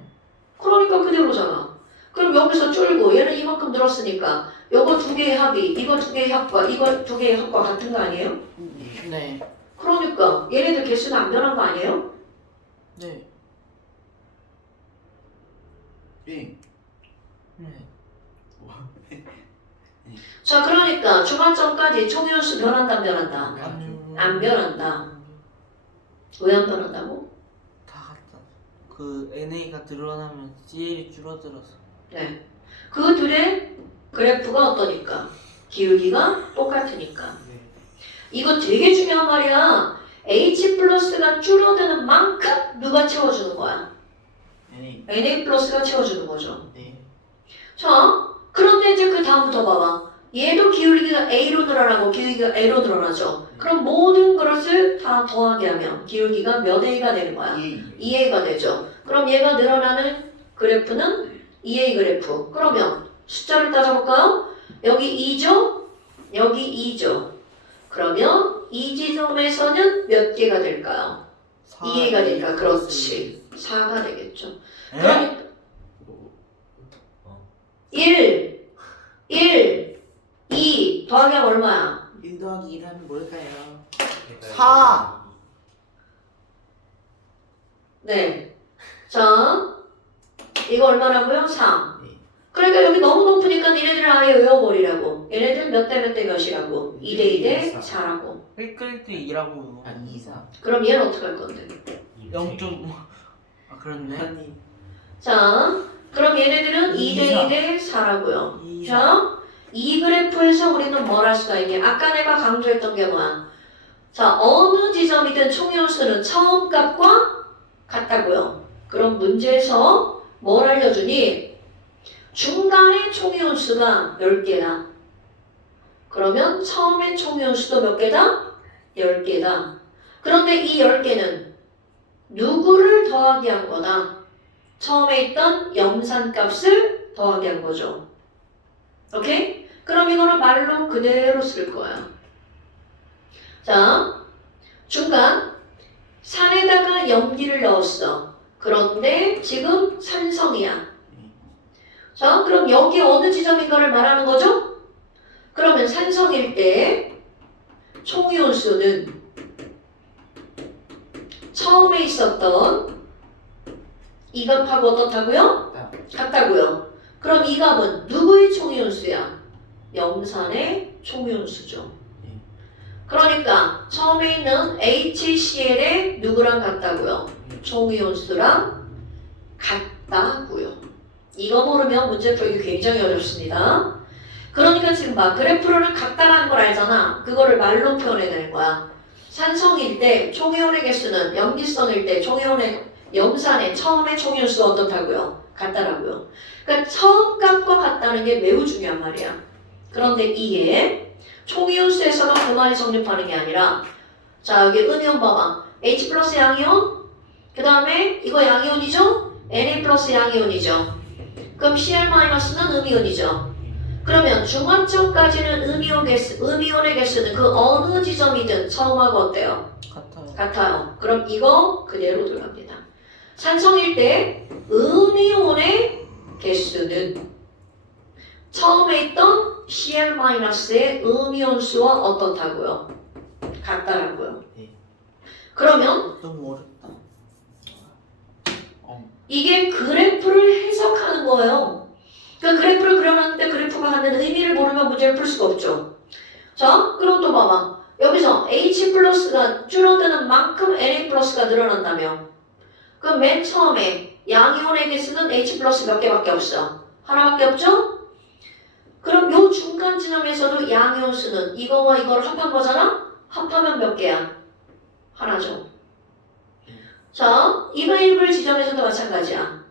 그러니까 그대로잖아. 그럼 여기서 줄고 얘는 이만큼 늘었으니까 요거 두 개의 합이 이거 두 개의 합과 이거 두 개의 합과 같은 거 아니에요? 네. 그러니까 얘네들 개수는 안 변한 거 아니에요? 네. 네. 네. 자, 그러니까 중화점까지 총이온수 변한다 안 변한다? 안 변한다. 왜 안 변한다고? 다 같다. 그 NA가 늘어나면 CL이 줄어들어서. 네. 그 둘의 그래프가 어떠니까? 기울기가 똑같으니까. 네. 이거 되게 중요한 말이야. H 플러스가 줄어드는 만큼 누가 채워주는 거야? NA. NA 플러스가 채워주는 거죠. 네. 자, 그런데 이제 그 다음부터 봐봐. 얘도 기울기가 A로 늘어나고 기울기가 L로 늘어나죠. 그럼 모든 것을 다 더하게 하면 기울기가 몇 A가 되는 거야? 2A가 되죠. 그럼 얘가 늘어나는 그래프는 2A 그래프. 그러면 숫자를 따져볼까요? 여기 2죠? 여기 2죠. 그러면 이 지점에서는 몇 개가 될까요? 2A가 되니까 그렇지. 4가 되겠죠. 그러니까 1, 2 더하기 하면 얼마야? 1 더하기 1 하면 뭘까요? 4. 네. 자, 이거 얼마라고요? 3. 네. 그러니까 여기 너무 높으니까 니네들 아예 외워버리라고. 얘네들 몇 대 몇 대 몇이라고? 2대 2대 4라고. 1대 2라고요. 아 2, 3. 그럼 얘는 어떻게 할 건데? 0.5. 아 그렇네. 아니 자, 그럼 얘네들은 2대 2대 4라고요. 자, 이 그래프에서 우리는 뭘 할 수가 있냐? 아까 내가 강조했던 게 뭐야? 자, 어느 지점이든 총이온수는 처음 값과 같다고요. 그럼 문제에서 뭘 알려주니? 중간에 총이온수가 10개다. 그러면 처음에 총이온수도 몇 개다? 10개다. 그런데 이 10개는 누구를 더하기 한 거다? 처음에 있던 염산값을 더하기 한 거죠. 오케이? 그럼 이거는 말로 그대로 쓸 거야. 자, 중간 산에다가 염기를 넣었어. 그런데 지금 산성이야. 자, 그럼 여기 어느 지점인가를 말하는 거죠? 그러면 산성일 때 총이온수는 처음에 있었던 이 값하고 어떻다고요? 같다고요. 그럼 이 값은 누구의 총이온수야? 염산의 총이온수죠. 그러니까 처음에 있는 HCl의 누구랑 같다고요? 총이온수랑 같다고요. 이거 모르면 문제 풀기 굉장히 어렵습니다. 그러니까 지금 봐. 그래프로는 같다라는 걸 알잖아. 그거를 말로 표현해야 되는 거야. 산성일 때 총이온의 개수는 염기성일 때 총이온의 염산의 처음의 총이온수가 어떻다고요? 같다라고요. 그러니까 처음 값과 같다는 게 매우 중요한 말이야. 그런데 이게 총이온수에서만 그 말이 성립하는 게 아니라 자 여기 은이온 봐봐. H 플러스 양이온 그 다음에 이거 양이온이죠? Na 플러스 양이온이죠. 그럼 Cl 마이너스는 음이온이죠. 그러면 중간점까지는 음이온의 개수는 그 어느 지점이든 처음하고 어때요? 같아요. 그럼 이거 그대로 들어갑니다. 산성일 때 음이온의 개수는 처음에 있던 Cl-의 음이온수와 어떻다고요? 같다라고요. 그러면 너무 어렵다. 이게 그래프를 해석하는 거예요. 그러니까 그래프를 그려놨는데 그래프가 갖는 의미를 모르면 문제를 풀 수가 없죠. 자, 그럼 또 봐봐. 여기서 H 플러스가 줄어드는 만큼 Na 플러스가 늘어난다며. 그럼 맨 처음에 양이온의 개수는 H 플러스 몇 개밖에 없어? 하나밖에 없죠? 그럼 요 중간 지점에서도 양이온 수는 이거와 이걸 합한 거잖아? 합하면 몇 개야? 하나죠. 자, 이글이글 지점에서도 마찬가지야.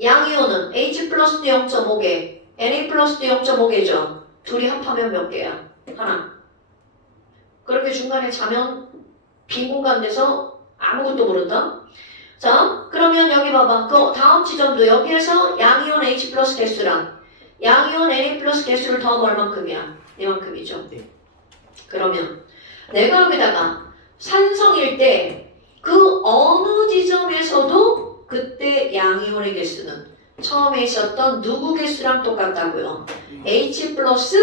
양이온은 H 플러스도 0.5개, Na 플러스도 0.5개죠. 둘이 합하면 몇 개야? 하나. 그렇게 중간에 자면 빈 공간 돼서 아무것도 모른다? 자, 그러면 여기 봐봐. 그 다음 지점도 여기에서 양이온 H 플러스 개수랑 양이온 Na 플러스 개수를 더하면 얼만큼이야? 이만큼이죠. 네. 그러면 내가 여기다가 산성일 때 그 어느 지점에서도 그때 양이온의 개수는 처음에 있었던 누구 개수랑 똑같다고요? H 플러스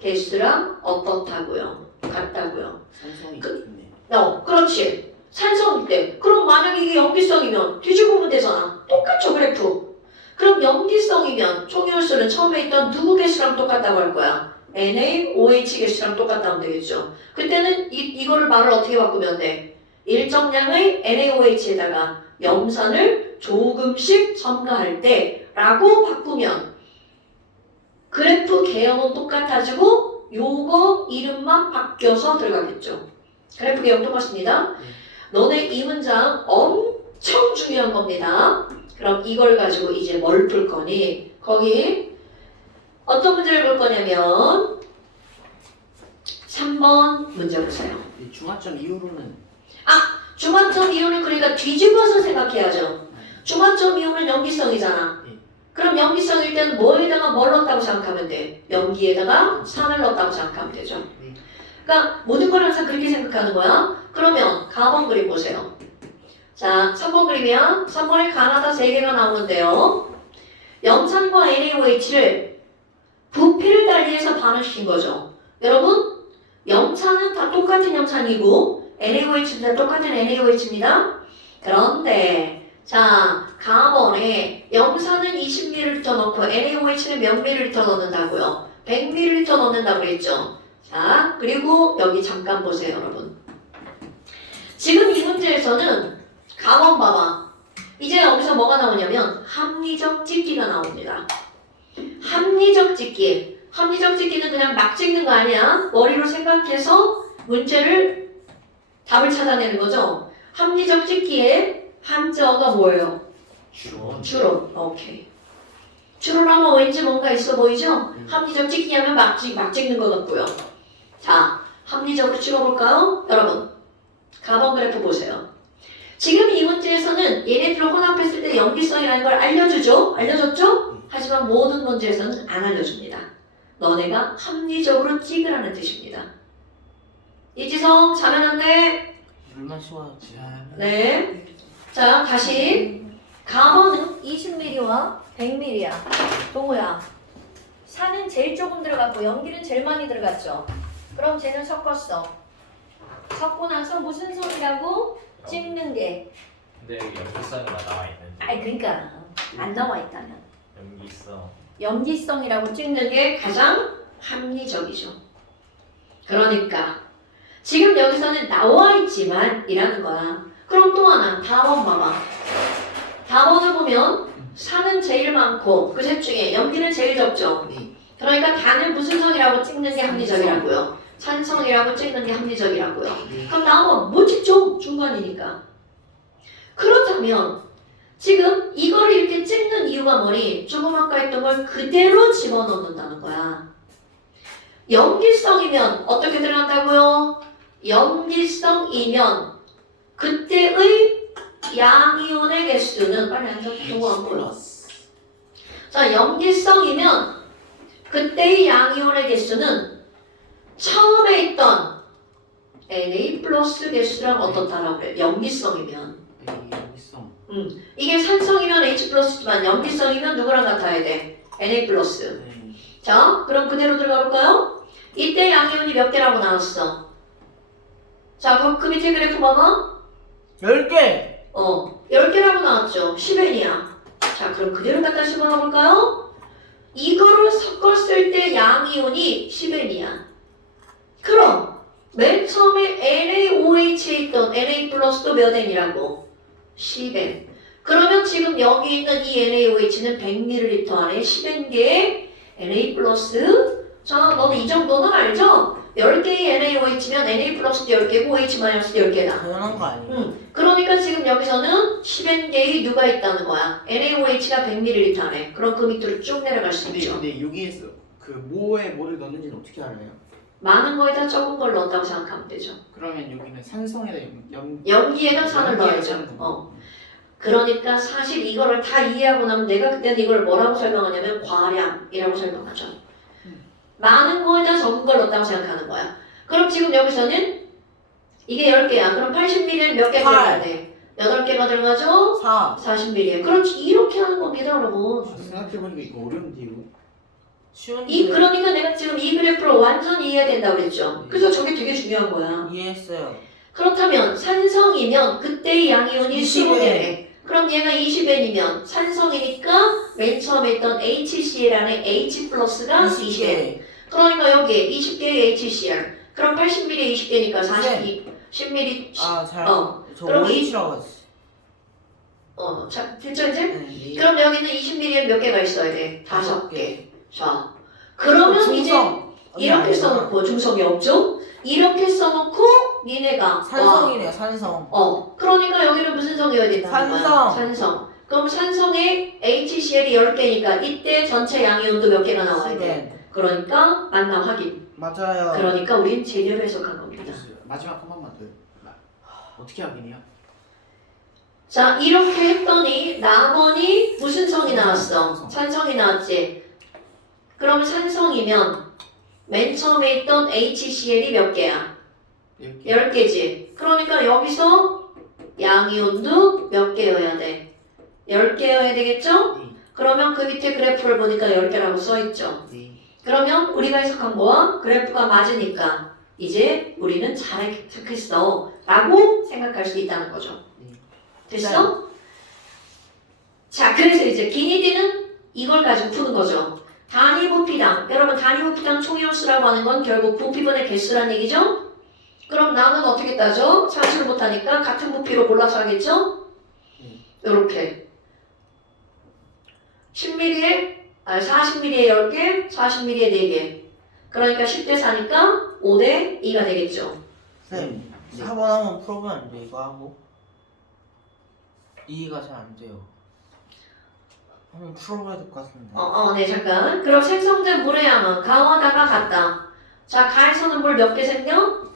개수랑 어떻다고요? 같다고요. 산성이 그- 좋네. 그렇지. 산성일 때. 그럼 만약에 이게 염기성이면 뒤집으면 되잖아. 똑같죠, 그래프. 그럼 염기성이면 총이온수는 처음에 있던 누구 개수랑 똑같다고 할 거야? NaOH 개수랑 똑같다면 되겠죠. 그때는 이거를 말을 어떻게 바꾸면 돼? 일정량의 NaOH에다가 염산을 조금씩 첨가할 때 라고 바꾸면 그래프 개형은 똑같아지고 요거 이름만 바뀌어서 들어가겠죠. 그래프 개형 똑같습니다. 너네 이 문장 엄청 중요한 겁니다. 그럼 이걸 가지고 이제 뭘 풀 거니? 거기 어떤 문제를 볼 거냐면 3번 문제 보세요. 이 중화점 이후로는 중화점 이유는 그러니까 뒤집어서 생각해야죠. 중화점 이유는 연기성이잖아. 네. 그럼 연기성일 때는 뭐에다가 뭘 넣었다고 생각하면 돼? 연기에다가 산을 넣었다고 생각하면 되죠. 네. 그러니까 모든 걸 항상 그렇게 생각하는 거야. 그러면 4번 그림 보세요. 자, 3번 그림이야. 3번에 가나다 3개가 나오는데요. 염산과 NaOH를 부피를 달리해서 반응시킨 거죠. 여러분, 염산은 다 똑같은 염산이고 NaOH는 다 똑같은 NaOH입니다. 그런데 자, 가번에 염산은 20ml 넣고 NaOH는 몇 ml 넣는다고요? 100ml 넣는다고 그랬죠. 자, 그리고 여기 잠깐 보세요, 여러분. 지금 이 문제에서는 가번 봐봐. 이제 여기서 뭐가 나오냐면 합리적 찍기가 나옵니다. 합리적 찍기. 합리적 찍기는 그냥 막 찍는 거 아니야. 머리로 생각해서 문제를 답을 찾아내는 거죠. 합리적 찍기의 한자어가 뭐예요? 추론. 오케이. 추론하면 왠지 뭔가 있어 보이죠? 합리적 찍기하면 막 찍는 것 같고요. 자, 합리적으로 찍어볼까요? 여러분, 가번 그래프 보세요. 지금 이 문제에서는 얘네들을 혼합했을 때 연기성이라는 걸 알려주죠? 알려줬죠? 하지만 모든 문제에서는 안 알려줍니다. 너네가 합리적으로 찍으라는 뜻입니다. 이지성, 잘해놨네? 물만 씌워요. 네. 자, 다시. 가번은 20ml와 100ml야. 동호야. 산은 제일 조금 들어갔고 연기는 제일 많이 들어갔죠. 그럼 쟤는 섞었어. 섞고 나서 무슨 소리라고? 찍는 게. 근데 여기 연기성이가 나와 있는데. 아이 그러니까 안 나와 있다면. 연기성. 연기성이라고 찍는 게 가장 합리적이죠. 그러니까 지금 여기서는 나와 있지만 이라는 거야. 그럼 또 하나 다번 봐봐. 다번을 보면 산은 제일 많고 그 셋 중에 연기는 제일 적죠. 그러니까 단을 무슨 성이라고 찍는 게 합리적이라고요. 산성이라고 찍는 게 합리적이라고요. 그럼 나오면 못 찍죠. 중간이니까. 그렇다면 지금 이걸 이렇게 찍는 이유가 뭐니? 조금 아까 했던 걸 그대로 집어넣는다는 거야. 연기성이면 어떻게 들어간다고요? 연기성이면 그때의 양이온의 개수는 빨리 앉아. 동호 안 보여. 자, 연기성이면 그때의 양이온의 개수는 처음에 있던 Na 플러스 개수랑 어떻다라고 그래? 연기성이면. 연기성. 이게 산성이면 H 플러스지만 연기성이면 누구랑 같아야 돼? Na 플러스. 자, 그럼 그대로 들어가 볼까요? 이때 양이온이 몇 개라고 나왔어? 자, 그 밑에 그래프 봐봐. 10개! 10개라고 나왔죠? 10n이야. 자, 그럼 그대로 갖다 집어넣어 볼까요? 이거를 섞었을 때 양이온이 10n이야. 그럼 맨 처음에 NaOH에 있던 Na 플러스도 몇 n이라고? 10n. 그러면 지금 여기 있는 이 NaOH는 100ml 안에 10n개의 Na 플러스. 자, 너는 이 정도는 알죠? 10개의 NaOH면 Na 플러스도 10개고 OH 마이너스도 10개다. 당연한 거 아니에요? 그러니까 지금 여기서는 10n개의 누가 있다는 거야. NaOH가 100ml 안에. 그럼 그 밑으로 쭉 내려갈 수 있죠. 근데 여기에서 그 뭐에 뭐를 넣는지는 어떻게 알아요? 많은 거에다 적은 걸 넣었다고 생각하면 되죠. 그러면 여기는 산성에다 연기에다 산을 연기에다 넣어야죠. 산을 넣어. 그러니까 사실 이거를 다 이해하고 나면 내가 그때는 이걸 뭐라고 설명하냐면 과량이라고 설명하죠. 많은 거에다 적은 걸 넣었다고 생각하는 거야. 그럼 지금 여기서는 이게 10개야. 그럼 80ml는 몇 개 들어가야 돼? 8개가 들어가죠? 4. 40ml. 그렇지. 이렇게 하는 겁니다, 여러분. 생각해보니까 이거 어려운데 이거. 쉬운데 그러니까 내가 지금 이 그래프를 완전히 이해해야 된다고 그랬죠. 그래서 저게 되게 중요한 거야. 이해했어요. 그렇다면 산성이면 그때의 양이온이 20N. 20N에 그럼 얘가 20N이면 산성이니까 맨 처음에 있던 HCl 안에 H 플러스가 20N. 그러니까 여기에 20개의 HCl. 그럼 80ml에 20개니까 10ml. 저 그럼 OH라고 했어. 자, 됐죠 이제? 네. 그럼 여기는 20ml에 몇 개가 있어야 돼? 5개. 자, 그 그러면 이제 중성. 이렇게 써놓고 중성이 없죠? 이렇게 써놓고 니네가 산성이네요, 산성. 그러니까 여기는 무슨 성이어야 된다는 거야? 산성. 산성. 그럼 산성에 HCl이 10개니까 이때 전체 양이온도 몇 개가 나와야 돼? 네. 그러니까 맞나 확인. 맞아요. 그러니까 우린 제대로 해석한 겁니다. 마지막 한 번만 더요. 어떻게 확인해요? 자, 이렇게 했더니 남원이 무슨 성이 나왔어? 산성. 산성이 나왔지. 그럼 산성이면 맨 처음에 있던 HCl이 몇 개야? 10개. 10개지. 그러니까 여기서 양이온도 몇 개여야 돼? 10개여야 되겠죠? 네. 그러면 그 밑에 그래프를 보니까 10개라고 써있죠. 네. 그러면 우리가 해석한 거와 그래프가 맞으니까 이제 우리는 잘 해석했어 라고 생각할 수 있다는 거죠. 네. 됐어? 자, 그래서 이제 기니디는 이걸 가지고 푸는 거죠. 단위 부피당, 여러분 단위 부피당 총이온수라고 하는 건 결국 부피분의 개수란 얘기죠? 그럼 나는 어떻게 따져? 산수를 못하니까 같은 부피로 골라서 하겠죠? 요렇게 10mm에 40mm에 10개, 40mm에 4개. 그러니까 10대 4니까 5대 2가 되겠죠. 쌤, 네. 4번 한번 풀어보면 안 돼, 이거 하고? 이해가 잘 안 돼요. 한번 풀어봐야 될 것 같은데. 네, 잠깐. 그럼 생성된 물의 양은 가하다가 같다. 자, 가에서는 물 몇 개 생겨?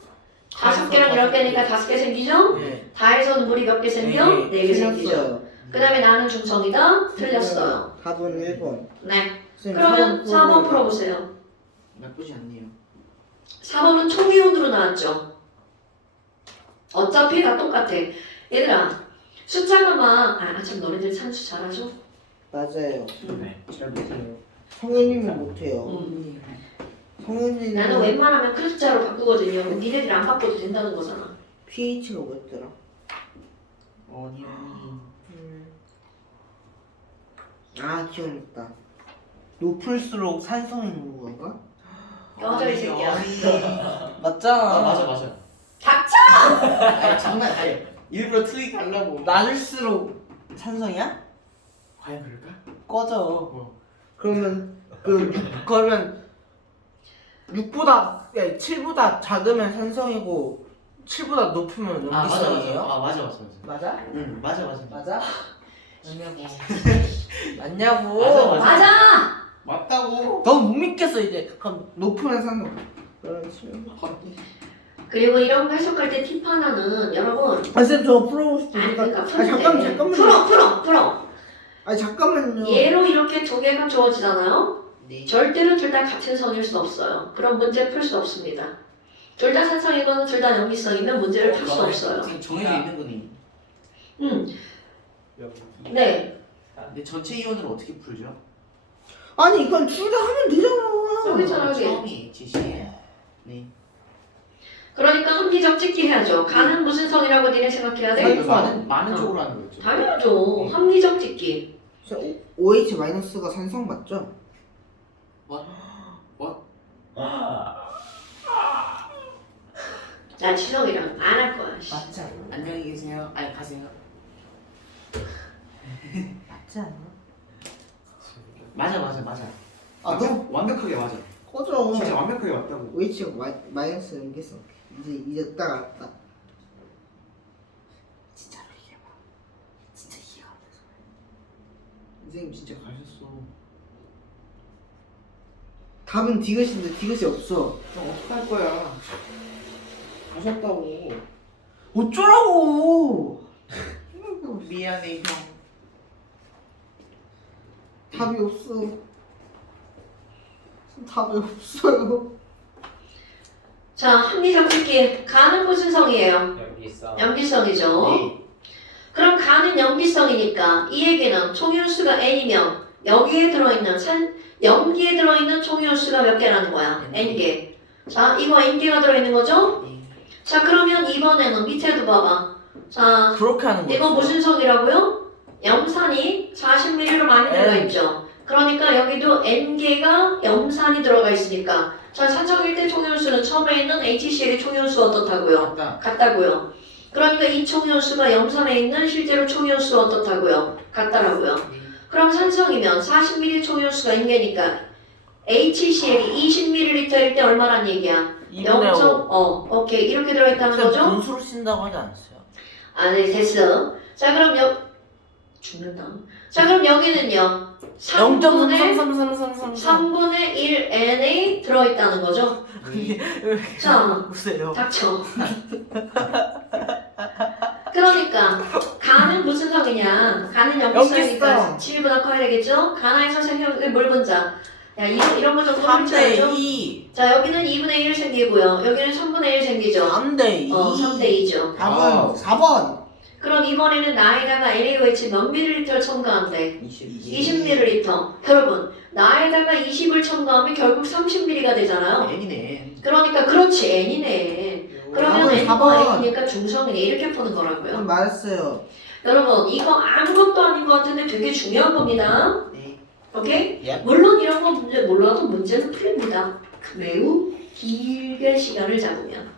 5개랑 10개니까 5개 생기죠? 네. 다에서는 물이 몇 개 생겨? 4개 생기죠. 그 다음에 나는 중성이다? 틀렸어요. 답은 1번. 네. 그러면 4번 풀어보세요. 나쁘지 않네요. 4번은 총이온으로 나왔죠. 어차피 다 똑같아. 얘들아, 숫자가 참 너네들 산수 잘하죠? 맞아요. 네. 잘 못해요. 성현님은 못해요. 음. 성현님은 나는 웬만하면 그 숫자로 바꾸거든요. 니네들이 안 바꿔도 된다는 거잖아. pH가 뭐였더라? 어니. 아, 기억났다. 높을수록 산성이 있는 건가? 꺼져 이 새끼야. 맞잖아. 맞아. 닥쳐! 아니 장난 아니. 일부러 틀리게 하려고. 낮을수록 산성이야? 과연 그럴까? 꺼져. 그러면 6보다 7보다 작으면 산성이고 7보다 높으면 염기성이에요? 맞아. 맞아? 응 맞아. 맞아? 맞냐고. 맞냐고. 맞아. 맞아! 맞다고. 너무 못 믿겠어 이제. 그럼 높으면 산성. 그렇지. 그리고 이런 거 해석할 때 팁 하나는 여러분 쌤 저 풀어보고 싶어. 그러니까 잠깐만요. 풀어. 아니 잠깐만요. 얘로 이렇게 두 개가 주어지잖아요. 네. 절대로 둘 다 같은 성일 수 없어요. 그럼 문제 풀 수 없습니다. 둘 다 산성이건 둘 다 염기성이면 문제를 풀 수 없어요. 지금 정해져 있는 거니. 네. 근데 전체 이온을 어떻게 풀죠? 아니 이건 둘 다 하면 되잖아. 여기 저기. 처음이 제시에. 네. 그러니까 합리적 찍기 해야죠. 가는 무슨 성이라고 니네 생각해야 돼? 산성. 많은 어. 쪽으로 하는 거였죠. 당연하죠. 합리적 찍기. OH 마이너스가 산성 맞죠? 나 지성이랑 안 할 거야. 씨. 맞지 않아? 안녕히 계세요. 아니 가세요. 맞지 않아? 맞아. 아, 너 완벽하게 맞아. 꺼져. 진짜 완벽하게 맞다고. OH가 마이너스 연계성. 이제 딱 알았다. 진짜로 이해해봐. 진짜 이해가 안 돼서. 선생님 진짜 가셨어. 답은 디귿인데 디귿이 없어. 그럼 어떡할 거야? 가셨다고. 어쩌라고? 미안해 형. 답이 없어. 답이 없어요. 자, 합리적 찍기. 가는 무슨 성이에요? 여기 있어. 염기성이죠. 네. 그럼 가는 염기성이니까 이 얘기는 총이온수가 n이면 여기에 들어있는 염기에 들어있는 총이온수가 몇 개라는 거야? n개. 자, 이거 n개가 들어있는 거죠? 네. 자, 그러면 이번에는 밑에도 봐봐. 자, 그렇게 하는 거야. 이거 무슨 성이라고요? 염산이 40ml로 많이 들어가 있죠. 그러니까 여기도 n개가 염산이 들어가 있으니까 자, 산성일 때 총이온수는 처음에 있는 HCl의 총이온수 어떻다고요? 맞다. 같다고요. 그러니까 이 총이온수가 염산에 있는 실제로 총이온수 어떻다고요? 같다라고요. 그럼 산성이면 40ml 총이온수가 인계니까 HCl이 20ml일 때 얼마란 얘기야? 0. 오케이. 이렇게 들어있다는 거죠? 분수로 쓴다고 하지 않았어요? 아, 네, 됐어. 자, 그럼 죽는다. 자, 그럼 여기는요. 0.333333 3분의 1 n이 들어있다는 거죠. 자, 보세요. 닥쳐. 그러니까 가는 무슨 성이냐? 가는 연기성이니까 연기성. 7보다 커야 되겠죠? 가나에서 생긴 물 분자. 야, 이런 거 정도 3대 2 자, 여기는 2분의 1 생기고요. 여기는 3분의 1 생기죠. 3대 2 3대 2죠. 4번 4번 그럼 이번에는 나에다가 NaOH 몇 ml를 첨가하면 돼? 20ml. 여러분, 나에다가 20을 첨가하면 결국 30ml가 되잖아요. N이네. 그러니까 그렇지, N이네. 그러면 4번, N과 4번. N이니까 중성이네. 이렇게 푸는 거라고요. 말했어요. 여러분, 이거 아무것도 아닌 것 같은데 되게 중요한 겁니다. 네. 오케이? 예. 물론 이런 거 문제 몰라도 문제는 풀립니다. 매우 길게 시간을 잡으면.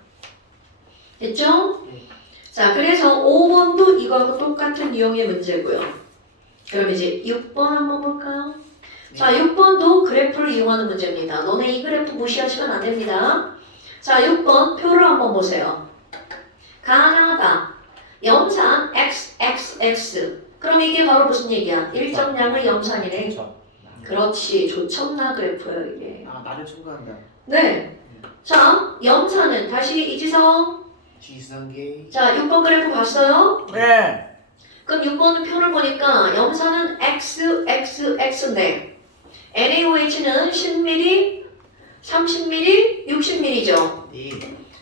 됐죠? 네. 자, 그래서 5번도 이거하고 똑같은 유형의 문제고요. 그럼 이제 6번 한번 볼까요? 자, 6번도 그래프를 이용하는 문제입니다. 너네 이 그래프 무시하시면 안 됩니다. 자, 6번 표를 한번 보세요. 가나다 염산 XXX. 그럼 이게 바로 무슨 얘기야? 일정량의 염산이네. 그렇지, 조첨나 그래프예요 이게. 아 나를 첨가한다. 네. 자, 염산은 다시 이지성. 지성계. 자, 6번 그래프 봤어요? 네. 그럼 6번은 표를 보니까 염산은 XXX인데 NaOH는 10ml, 30ml, 60ml죠. 네.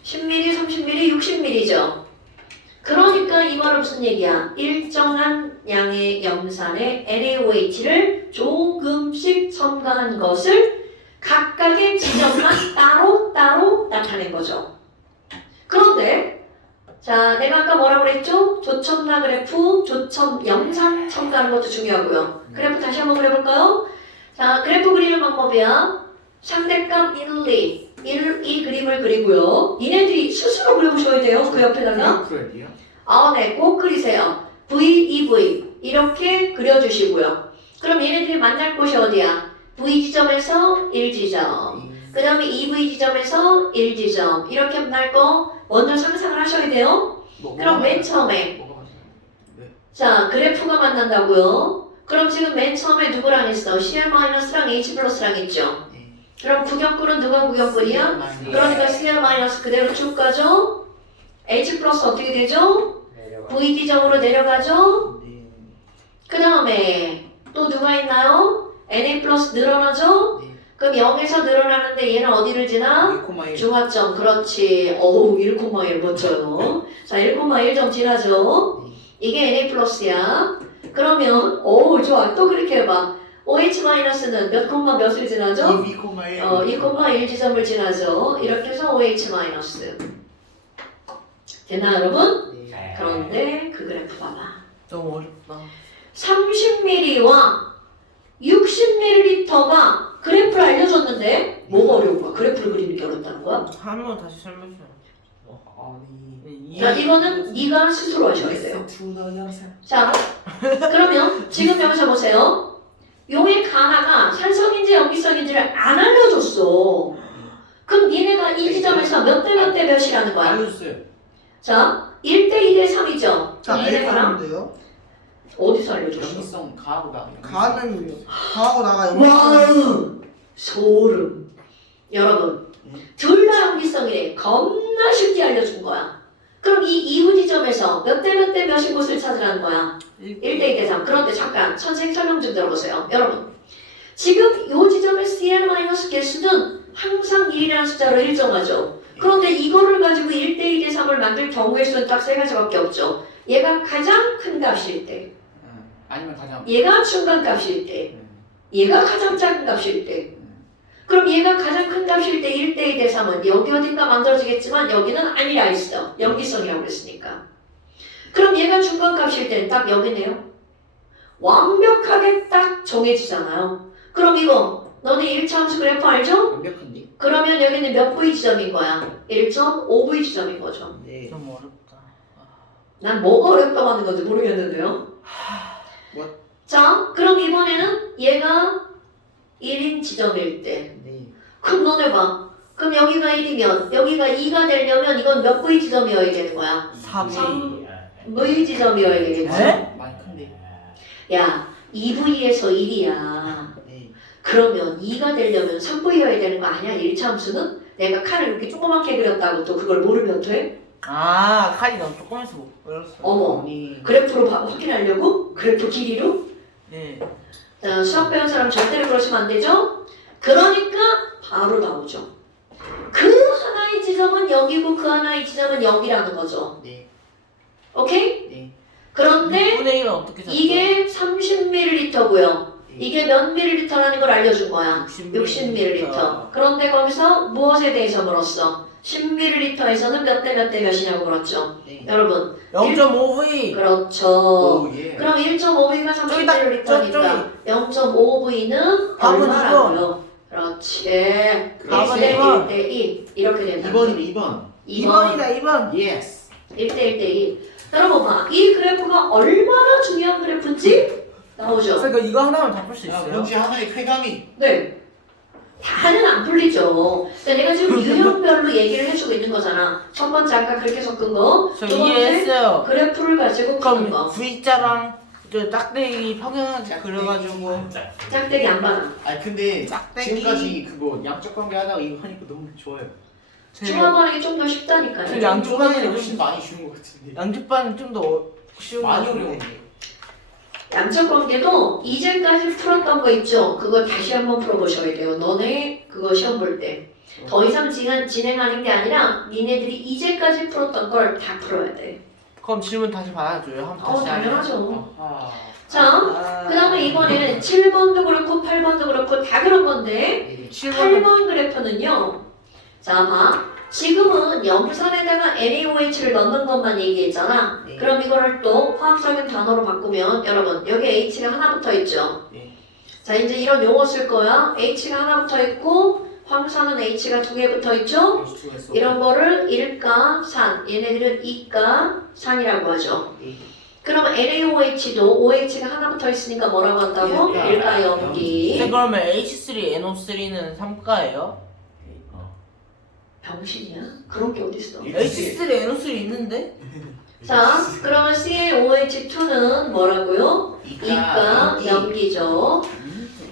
10ml, 30ml, 60ml죠. 그러니까 이 말은 무슨 얘기야? 일정한 양의 염산에 NaOH를 조금씩 첨가한 것을 각각의 지점만 따로 나타낸 거죠. 그런데 자, 내가 아까 뭐라고 그랬죠? 조첨나 그래프, 조첨 염산 첨가하는 것도 중요하고요. 그래프 다시 한번 그려볼까요? 자, 그래프 그리는 방법이야. 상대값 1, 2, 이 그림을 그리고요. 니네들이 스스로 그려보셔야 돼요. 그 옆에다가. 그래야 돼요? 네, 꼭 그리세요. V, EV 이렇게 그려주시고요. 그럼 얘네들이 만날 곳이 어디야? V 지점에서 1지점. 그 다음에 EV 지점에서 1지점. 이렇게 만날 거 먼저 상상을 하셔야 돼요. 그럼 맨 처음에 뭐가 맞아요? 네. 자, 그래프가 만난다고요. 그럼 지금 맨 처음에 누구랑 했어? CR-랑 H+랑 했죠. 네. 그럼 구경꾼은 누가 구경꾼이야? 그러니까 CR- 그대로 쭉 가죠. H+ 어떻게 되죠? V 지점으로 내려가죠. 네. 그 다음에 또 누가 있나요? Na+ 늘어나죠. 네. 그럼 0에서 늘어나는데 얘는 어디를 지나? 1,1. 중화점. 그렇지. 어우 1,1 멋져요. 자, 1,1점 지나죠. 네. 이게 Na+야. 그러면 좋아. 또 그렇게 해봐. OH-는 몇 콤마 몇을 지나죠? 2,1. 2,1 지점을 지나죠. 이렇게 해서 OH-. 됐나 여러분? 네. 그런데 그 그래프 봐봐. 너무 어렵다. 30ml와 60ml가 그래프를 알려줬는데 뭐가 어려운 거야? 그래프를 그리는 게 어렵다는 거야? 한 번 다시 설명해 주세요. 아니. 자, 이거는 네가 스스로 하셔야 돼요. 투더 영상. 자, 그러면 지금 여기서 보세요. 용의 가나가 산성인지 염기성인지를 안 알려줬어. 그럼 니네가 이 지점에서 몇 대 몇 대 몇이라는 거야? 알려줬어요. 자, 1대 2대 3이죠. 자, 니네가랑 알겠는데요? 어디서 알려줬어? 연기성 가하고가. 가하고 나가 와우! 소름. 여러분, 둘 다 염기성이래. 겁나 쉽게 알려준 거야. 그럼 이 이후 지점에서 몇 대 몇 대 몇인 곳을 찾으라는 거야? 1대 2대 3. 그런데 잠깐 선생님 설명 좀 들어보세요. 여러분, 지금 이 지점의 CL- 개수는 항상 1이라는 숫자로 일정하죠. 그런데 이거를 가지고 1대 2대 3을 만들 경우의 수는 딱 세 가지밖에 없죠. 얘가 가장 큰 값일 때, 아니면 가장. 얘가 중간 값일 때, 얘가 가장 작은 값일 때. 그럼 얘가 가장 큰 값일 때 1대 2대 3은 여기 어딘가 만들어지겠지만 여기는 아니라 있어. 염기성이라고 그랬으니까. 그럼 얘가 중간 값일 때는 딱 여기네요. 완벽하게 딱 정해지잖아요. 그럼 이거 너네 1차 함수 그래프 알죠? 완벽한데? 그러면 여기는 몇 V 지점인 거야? 1.5V 지점인 거죠. 네. 너무 어렵다. 난 뭐가 어렵다고 하는 건지 모르겠는데요. 자, 그럼 이번에는 얘가 1인 지점일 때. 네. 그럼 너네 봐. 그럼 여기가 1이면 여기가 2가 되려면 이건 몇 V 지점이어야 되는 거야? 4번. V 지점이어야 되겠지. 네? 많이 큰데. 야 2V에서 1이야. 네. 그러면 2가 되려면 3V여야 되는 거 아니야? 1차 함수는? 내가 칼을 이렇게 조그맣게 그렸다고 또 그걸 모르면 돼? 아 칼이 너무 조그매서 못 그렸어요. 어머 아니 그래프로 확인하려고? 그래프 길이로? 네. 자, 수학 배운 사람 절대로 그러시면 안 되죠? 그러니까 바로 나오죠. 그 하나의 지점은 여기고 그 하나의 지점은 여기라는 거죠. 네. 오케이? 네. 그런데 6분의 1은 어떻게 샀어요? 이게 30ml고요. 네. 이게 몇 ml라는 걸 알려준 거야. 60ml. 60ml. 그런데 거기서 무엇에 대해서 물었어? 10ml에서는 몇 대 몇 대 몇이냐고 물었죠. 네. 여러분. 0.5V. 그렇죠. 오 예. 그럼 1.5V가 저기다, 30ml니까 0.5V는 답은 얼마라고요? 그렇지. 답은 1대 2번. 1대 2 이렇게 된다. 2번이네 2번. 2번이다 2번. 예스. 1대 1대 2. 여러분 봐. 이 그래프가 얼마나 중요한 그래프인지 나오죠. 그러니까 이거 하나만 다 풀 수 야 있어요? 뭔지 하나의 쾌감이. 네. 다는 안 풀리죠. 그러니까 내가 지금 유형별로 얘기를 해주고 있는 거잖아. 첫 번째 아까 그렇게 섞은 거. 저 두 번째 이해했어요. 그래프를 가지고 푸는 그럼 거. V자랑 저 짝대기 평행하게 짝대기. 그려가지고 짝대기 안 받아. 아 근데 짝대기. 지금까지 그거 양적 관계 하다가 이거 하니까 너무 좋아요. 중화반응이 좀 더 쉽다니까요. 저 양쪽 관계는 훨씬 많이 쉬운 것 같은데. 양집반은 좀 더 쉬운 거 많이 같은데. 어려운데. 양적 관계도 이제까지 풀었던 거 있죠? 그거 다시 한번 풀어보셔야 돼요. 너네 그거 시험 볼 때. 더 이상 진행하는 게 아니라 니네들이 이제까지 풀었던 걸 다 풀어야 돼. 그럼 질문 다시 받아줘요? 한번 다시 하면? 당연하죠. 아하. 자, 아. 그 다음에 이번에는 7번도 그렇고 8번도 그렇고 다 그런 건데 네. 7번 8번 그래프는요. 자, 봐. 지금은 염산에다가 NaOH를 넣는 것만 얘기했잖아. 네. 그럼 이거를 또 화학적인 단어로 바꾸면 여러분 여기 H가 하나 붙어 있죠. 네. 자, 이제 이런 용어 쓸 거야. H가 하나 붙어 있고 황산은 H가 두 개 붙어 있죠. H2SO. 이런 거를 일가, 산. 얘네들은 이가, 산이라고 하죠. 네. 그러면 NaOH도 OH가 하나 붙어 있으니까 뭐라고 한다고? 일가, 일가 염기. 네, 그러면 H3NO3는 3가예요? 병신이야? 그런 게 어딨어? H3NO3 있는데? 자, 그러면 CaOH2는 뭐라고요? 이가 염기죠.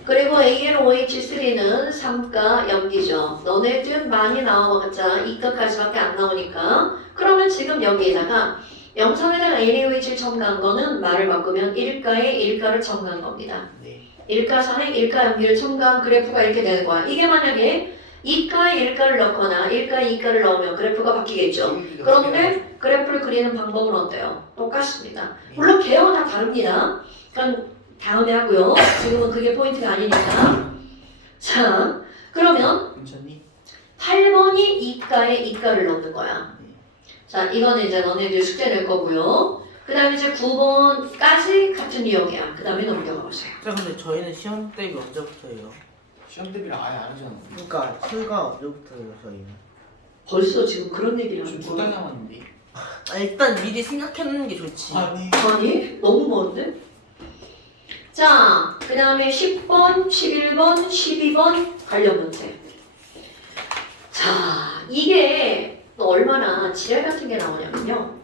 그리고 AnOH3는 3가 염기죠. 너네들 많이 나와봤자 이가까지밖에 안 나오니까. 그러면 지금 여기에다가 염산에다가 NaOH를 첨가한 거는 말을 바꾸면 1가에 1가를 첨가한 겁니다. 네. 1가산에 1가 염기를 첨가한 그래프가 이렇게 되는 거야. 이게 만약에 2가에 1가를 넣거나 1가에 2가를 넣으면 그래프가 바뀌겠죠. 그런데 그래프를 그리는 방법은 어때요? 똑같습니다. 물론 개요는 다 다릅니다. 그건 다음에 하고요. 지금은 그게 포인트가 아니니까. 자, 그러면 괜찮니? 8번이 2가에 2가를 넣는 거야. 자, 이거는 이제 너네들 숙제 낼 거고요. 그 다음에 이제 9번까지 같은 유형이야. 그 다음에 넘겨가 보세요. 자 근데 저희는 시험 대비 언제부터예요? 시험 대비를 아예 안 하잖아. 그러니까 수가 언제부터예요 저희는? 벌써 지금 그런 얘기를 하는 지금 2달 거야. 남았는데. 아, 일단 미리 생각해놓는 게 좋지. 아니. 아니, 너무 먼데? 자, 그 다음에 10번, 11번, 12번 관련 문제. 자, 이게 또 얼마나 지랄 같은 게 나오냐면요.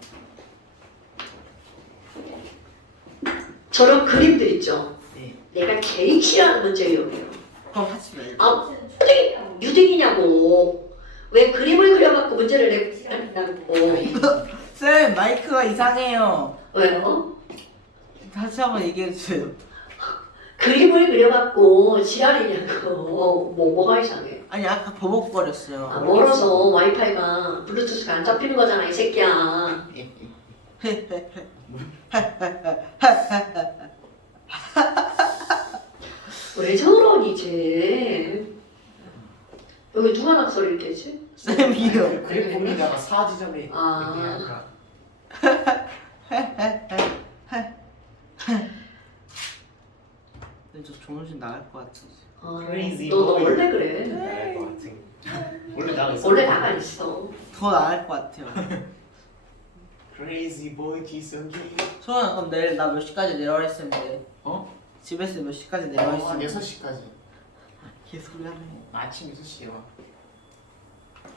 저런 그림들 있죠? 네. 내가 제일 싫어하는 문제예요. 그럼 하지 말고. 아, 유딩이냐고. 왜 그림을 그려갖고 문제를 내고. 쌤 마이크가 이상해요. 왜요? 다시 한번 얘기해주세요. 그림을 그려갖고 지랄이냐고. 뭐가 이상해? 아니 아까 버벅거렸어요. 아, 멀어서 와이파이가 블루투스가 안 잡히는 거잖아, 이 새끼야. 왜 저러니, 쟤? 여기 누가 낙서를 떼지? 쌤이요. 그림 고민다가 4지점에 아. 근데 저 정신 나갈 것 같아. Crazy 너 boy. 원래 그래. 나갈 것 같은. 원래 나가 있어. 원래 나가 있어. 더 나갈 것 같아요. Crazy boy 기성기. 소연아 그럼 내일 나 몇 시까지 내려와 했으면 돼? 어? 집에서 몇 시까지 내려와 한 했으면 6시까지. 개소리 하네. 아침 6시에 와.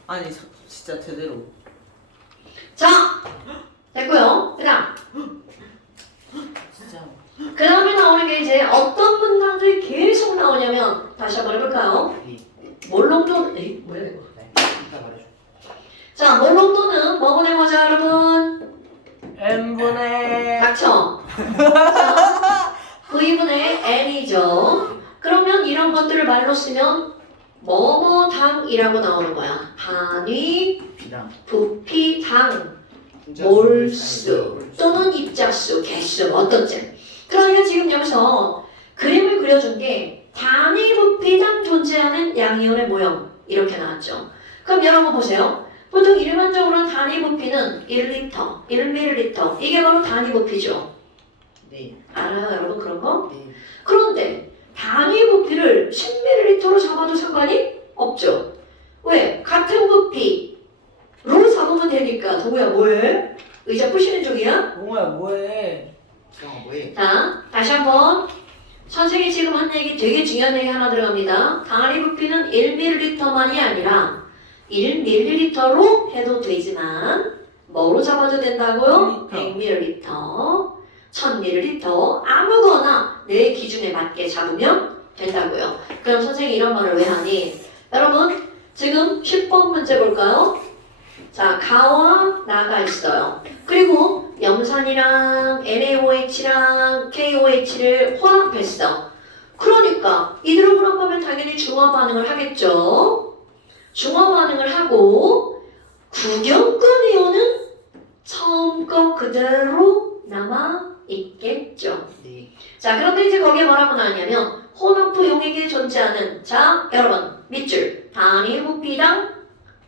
아니 진짜 제대로. 자! 됐고요. 그 다음. 진짜. 그 다음에 나오는 게 이제 어떤 문장들이 계속 나오냐면 다시 한번 해볼까요? 몰롱도는 뭐야 이거? 이따 말해줘. 자, 몰롱도는 뭐 보내보자 여러분? n분의 닥쳐. 자, V분의 N이죠. 그러면 이런 것들을 말로 쓰면 뭐뭐당이라고 나오는 거야. 단위, 비랑 부피당, 몰수 또는 입자수, 개수 어떻든. 그러니까 지금 여기서 그림을 그려준 게 단위 부피당 존재하는 양이온의 모형 이렇게 나왔죠. 그럼 여러분 보세요. 보통 일반적으로 단위 부피는 1리터, 1ml 이게 바로 단위 부피죠. 네. 알아요 여러분 그런 거? 네. 그런데 단위 부피를 10ml로 잡아도 상관이 없죠. 왜? 같은 부피로 잡으면 되니까. 동우야 뭐해? 의자 푸시는 중이야? 동호야 뭐해? 기영아 뭐해? 자, 다시 한번 선생님이 지금 한 얘기 되게 중요한 얘기 하나 들어갑니다. 단위 부피는 1ml만이 아니라 1ml로 해도 되지만 뭐로 잡아도 된다고요? 100ml, 1000ml 아무거나 내 기준에 맞게 잡으면 된다고요. 그럼 선생님이 이런 말을 왜 하니? 여러분 지금 10번 문제 볼까요? 자, 가와 나가 있어요. 그리고 염산이랑 NaOH랑 KOH를 혼합했어. 그러니까 이대로 혼합하면 당연히 중화 반응을 하겠죠. 중화 반응을 하고 구경권 이온은 처음 거 그대로 남아 있겠죠. 네. 자, 그런데 이제 거기에 뭐라고 나왔냐면 혼합부 용액에 존재하는 자, 여러분 밑줄 단위 부피당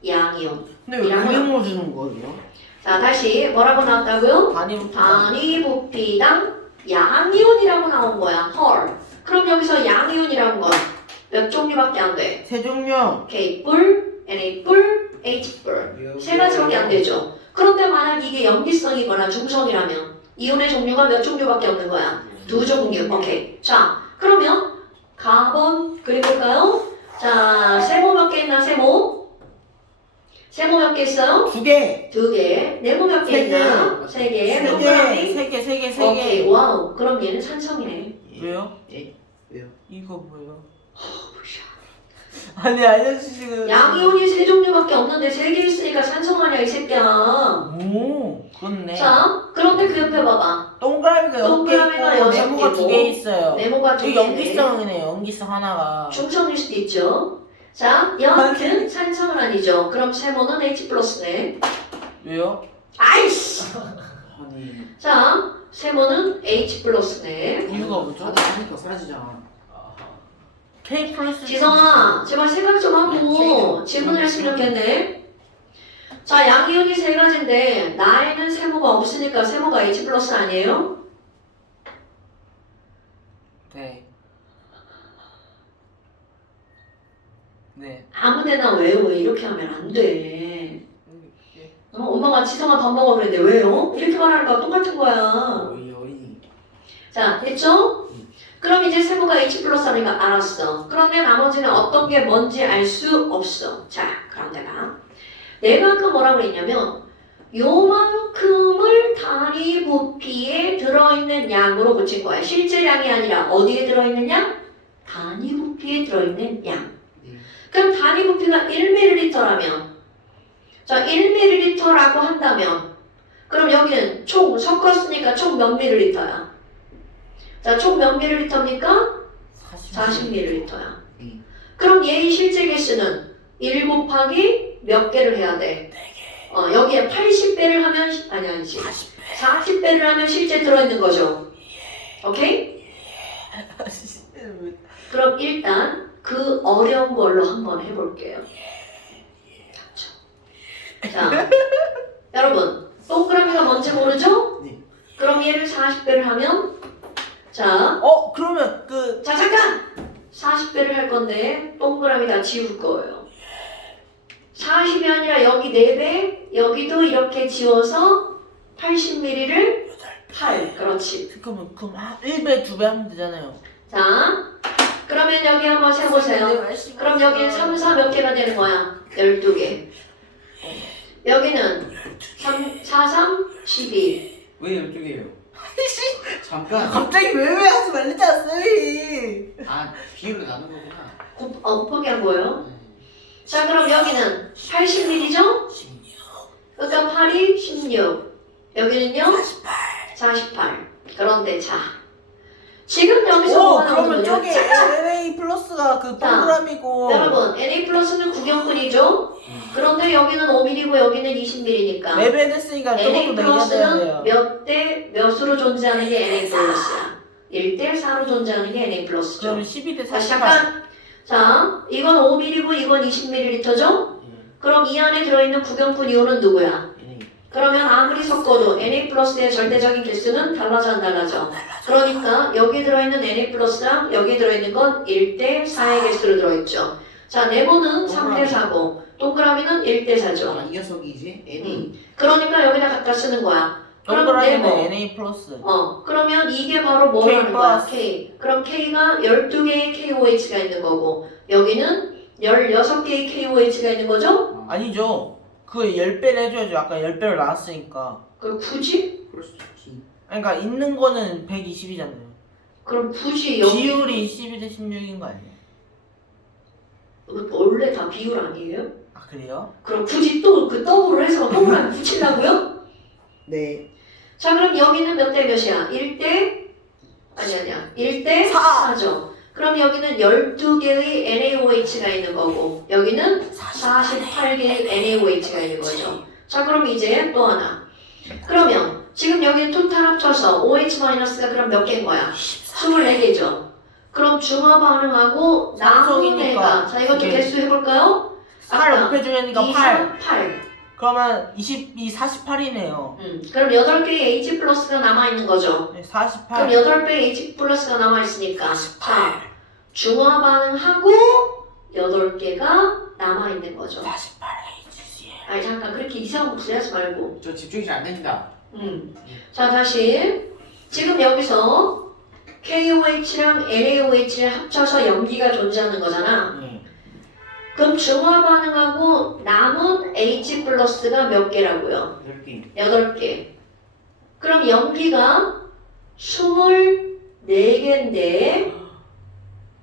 양이온. 근데 왜 이랑은- 그림으로 주는 거예요? 자, 다시 뭐라고 나왔다고요? 단위 단위 부피당 양이온이라고 나온 거야. 헐. 그럼 여기서 양이온이라는 건 몇 종류밖에 안 돼? 세 종류. K뿔, NA뿔, H뿔. 세 가지밖에 안 되죠. 그런데 만약 이게 염기성이거나 중성이라면 이온의 종류가 몇 종류밖에 없는 거야? 2종류. 오케이. 자, 그러면 가번 그려볼까요? 자, 세모 몇 개 있나? 세모? 세모 몇 개 있어요? 2개. 2개. 네모 몇 개 세 있나? 3개. 동그라미? 3개. 오케이. 와우. 그럼 얘는 산성이네. 왜요? 예? 왜요? 이거 뭐예요? 아니 알려주시고. 양이온이 세 종류밖에 없는데 3개 있으니까 산성 아니야 이 새끼야. 오, 그렇네. 자, 그런데 그 옆에 봐봐. 동그라미가 6개 동그라미가 있고 여섯 네모가 개고, 2개 있어요. 네모가 두 이게 개네. 연기성이네. 연기성 하나가. 중성일 수도 있죠. 자, 여하튼 산성은 아니죠. 그럼 세모는 H 플러스네. 왜요? 아이씨. 아니 자, 세모는 H 플러스네. 이유가 뭐죠? 다들 하니까 사라지잖아. K 플러스. 지성아, 제발 생각 좀 하고 질문을 했으면 좋겠네. 자, 양이온이 세 가지인데 나에는 세모가 없으니까 세모가 H 플러스 아니에요? 네. 네. 아무데나 외워. 이렇게 하면 안 돼. 엄마가 지성아 밥 먹어 그랬는데 왜요? 이렇게 말하는 거랑 똑같은 거야. 어린이. 자, 됐죠? 그럼 이제 세모가 H 플러스 하니까 알았어. 그런데 나머지는 어떤 게 뭔지 알 수 없어. 자, 그럼 내가 아까 뭐라고 그랬냐면 요만큼을 단위 부피에 들어있는 양으로 붙인 거야. 실제 양이 아니라 어디에 들어있는 양? 단위 부피에 들어있는 양. 네. 그럼 단위 부피가 1ml라면 자, 1ml라고 한다면 그럼 여기는 총 섞었으니까 총 몇 ml야? 자, 총 몇 ml입니까? 40ml야. 네. 그럼 얘의 실제 개수는 1 곱하기 몇 개를 해야 돼? 4개. 여기에 80배를 하면 아니지. 40배를 하면 실제 들어있는 거죠. 오케이? 그럼 일단 그 어려운 걸로 한번 해볼게요. 자, 여러분 동그라미가 뭔지 모르죠? 네. 그럼 얘를 40배를 하면 자, 그러면 자 잠깐! 40배를 할 건데 동그라미 다 지울 거예요. 40이 아니라 여기 4배, 여기도 이렇게 지워서 80ml를 8. 그렇지. 잠깐만 그럼 1배 2배 하면 되잖아요. 자, 그러면 여기 한번 세보세요. 그럼 여기는 3, 4 몇 개가 되는 거야? 12개. 여기는 3, 4, 3, 12. 왜 12개예요? 잠깐. 갑자기 왜 하지 말랬잖아 쌤이. 아 비율로 나눈 거구나. 곱하기 한 거예요. 자, 그럼 여기는 80mm죠? 16. 그러니까 8이 16. 여기는요? 48. 그런데 자, 지금 여기서 오 뭐가 그러면 나오는 저기 거냐? NA 플러스가 그 자, 동그라미고. 여러분, NA 플러스는 구경꾼이죠? 그런데 여기는 5mm고 여기는 20mm니까 맵에 됐으니까 NA 조금 더 얘기해야 플러스는 돼요. 몇 대 몇으로 존재하는 게 NA 플러스야. 1대 4로 존재하는 게 NA 플러스죠. 그럼 12대 다시 48. 잠깐. 자, 이건 5mm고 이건 20ml죠? 그럼 이 안에 들어있는 구경꾼 이온은 누구야? 그러면 아무리 섞어도 Na 플러스의 절대적인 개수는 달라져 안 달라져? 그러니까 여기 들어있는 Na 플러스랑 여기 들어있는 건 1대 4의 개수로 들어있죠. 자, 네모는 3대 4고 동그라미는 1대 4죠. 이 녀석이지? N이. 그러니까 여기다 갖다 쓰는 거야. 그럼 동그라미는 네모. NA 플러스. 그러면 이게 바로 뭐라는 K 거야? 플러스. K. 그럼 K가 12개의 KOH가 있는 거고 여기는 16개의 KOH가 있는 거죠? 아니죠. 그 10배를 해줘야죠. 아까 10배를 나왔으니까. 그럼 굳이? 그럴 수 있지. 그러니까 있는 거는 120이잖아요. 그럼 굳이 여기 비율이 12대 16인 거 아니에요? 원래 다 비율 아니에요? 아 그래요? 그럼 굳이 또 그 더블을 해서 동그라미 붙이려고요? 네. 자, 그럼 여기는 몇 대 몇이야? 1대? 아니야 1대 4. 4죠. 그럼 여기는 12개의 NaOH가 있는 거고 여기는 48개의 NaOH가 있는 거죠. 자, 그럼 이제 또 하나. 그러면 지금 여기 토탈 합쳐서 OH-가 그럼 몇 개인 거야? 24개죠. 그럼 중화 반응하고 남은 삼성이니까. 애가 자, 이것도 네. 개수 해볼까요? 8 아까 곱해주니까 2, 8. 3, 8. 그러면 22, 48이네요. 그럼 8개의 H 플러스가 남아있는 거죠. 네, 그럼 48. 8배의 H 플러스가 남아있으니까 자, 중화 반응하고 8개가 남아있는 거죠. 48 HCl. 아니 잠깐 그렇게 이상한 거 부리하지 말고 저 집중이 잘 안 됩니다. 자, 다시 지금 여기서 KOH랑 NaOH를 합쳐서 염기가 존재하는 거잖아. 네. 그럼 중화 반응하고 남은 H 플러스가 몇 개라고요? 10개. 8개. 그럼 염기가 24개인데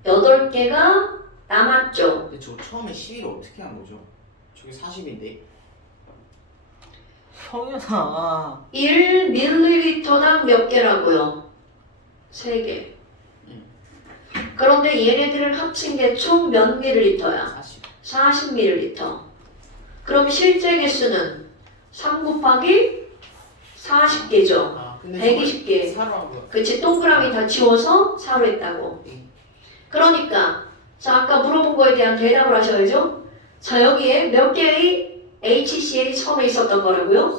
8개가 남았죠. 근데 저 처음에 12를 어떻게 한 거죠? 저게 40인데. 성윤아. 1ml당 몇 개라고요? 3개. 그런데 얘네들을 합친 게 총 몇 밀리리터야? 40. 40ml. 그럼 실제 개수는 3 곱하기 40개죠. 아 근데 120개. 사로 한 거. 그치, 동그라미 다 지워서 4로 했다고. 그러니까 자, 아까 물어본 거에 대한 대답을 하셔야죠. 자, 여기에 몇 개의 HCl이 처음에 있었던 거라고요?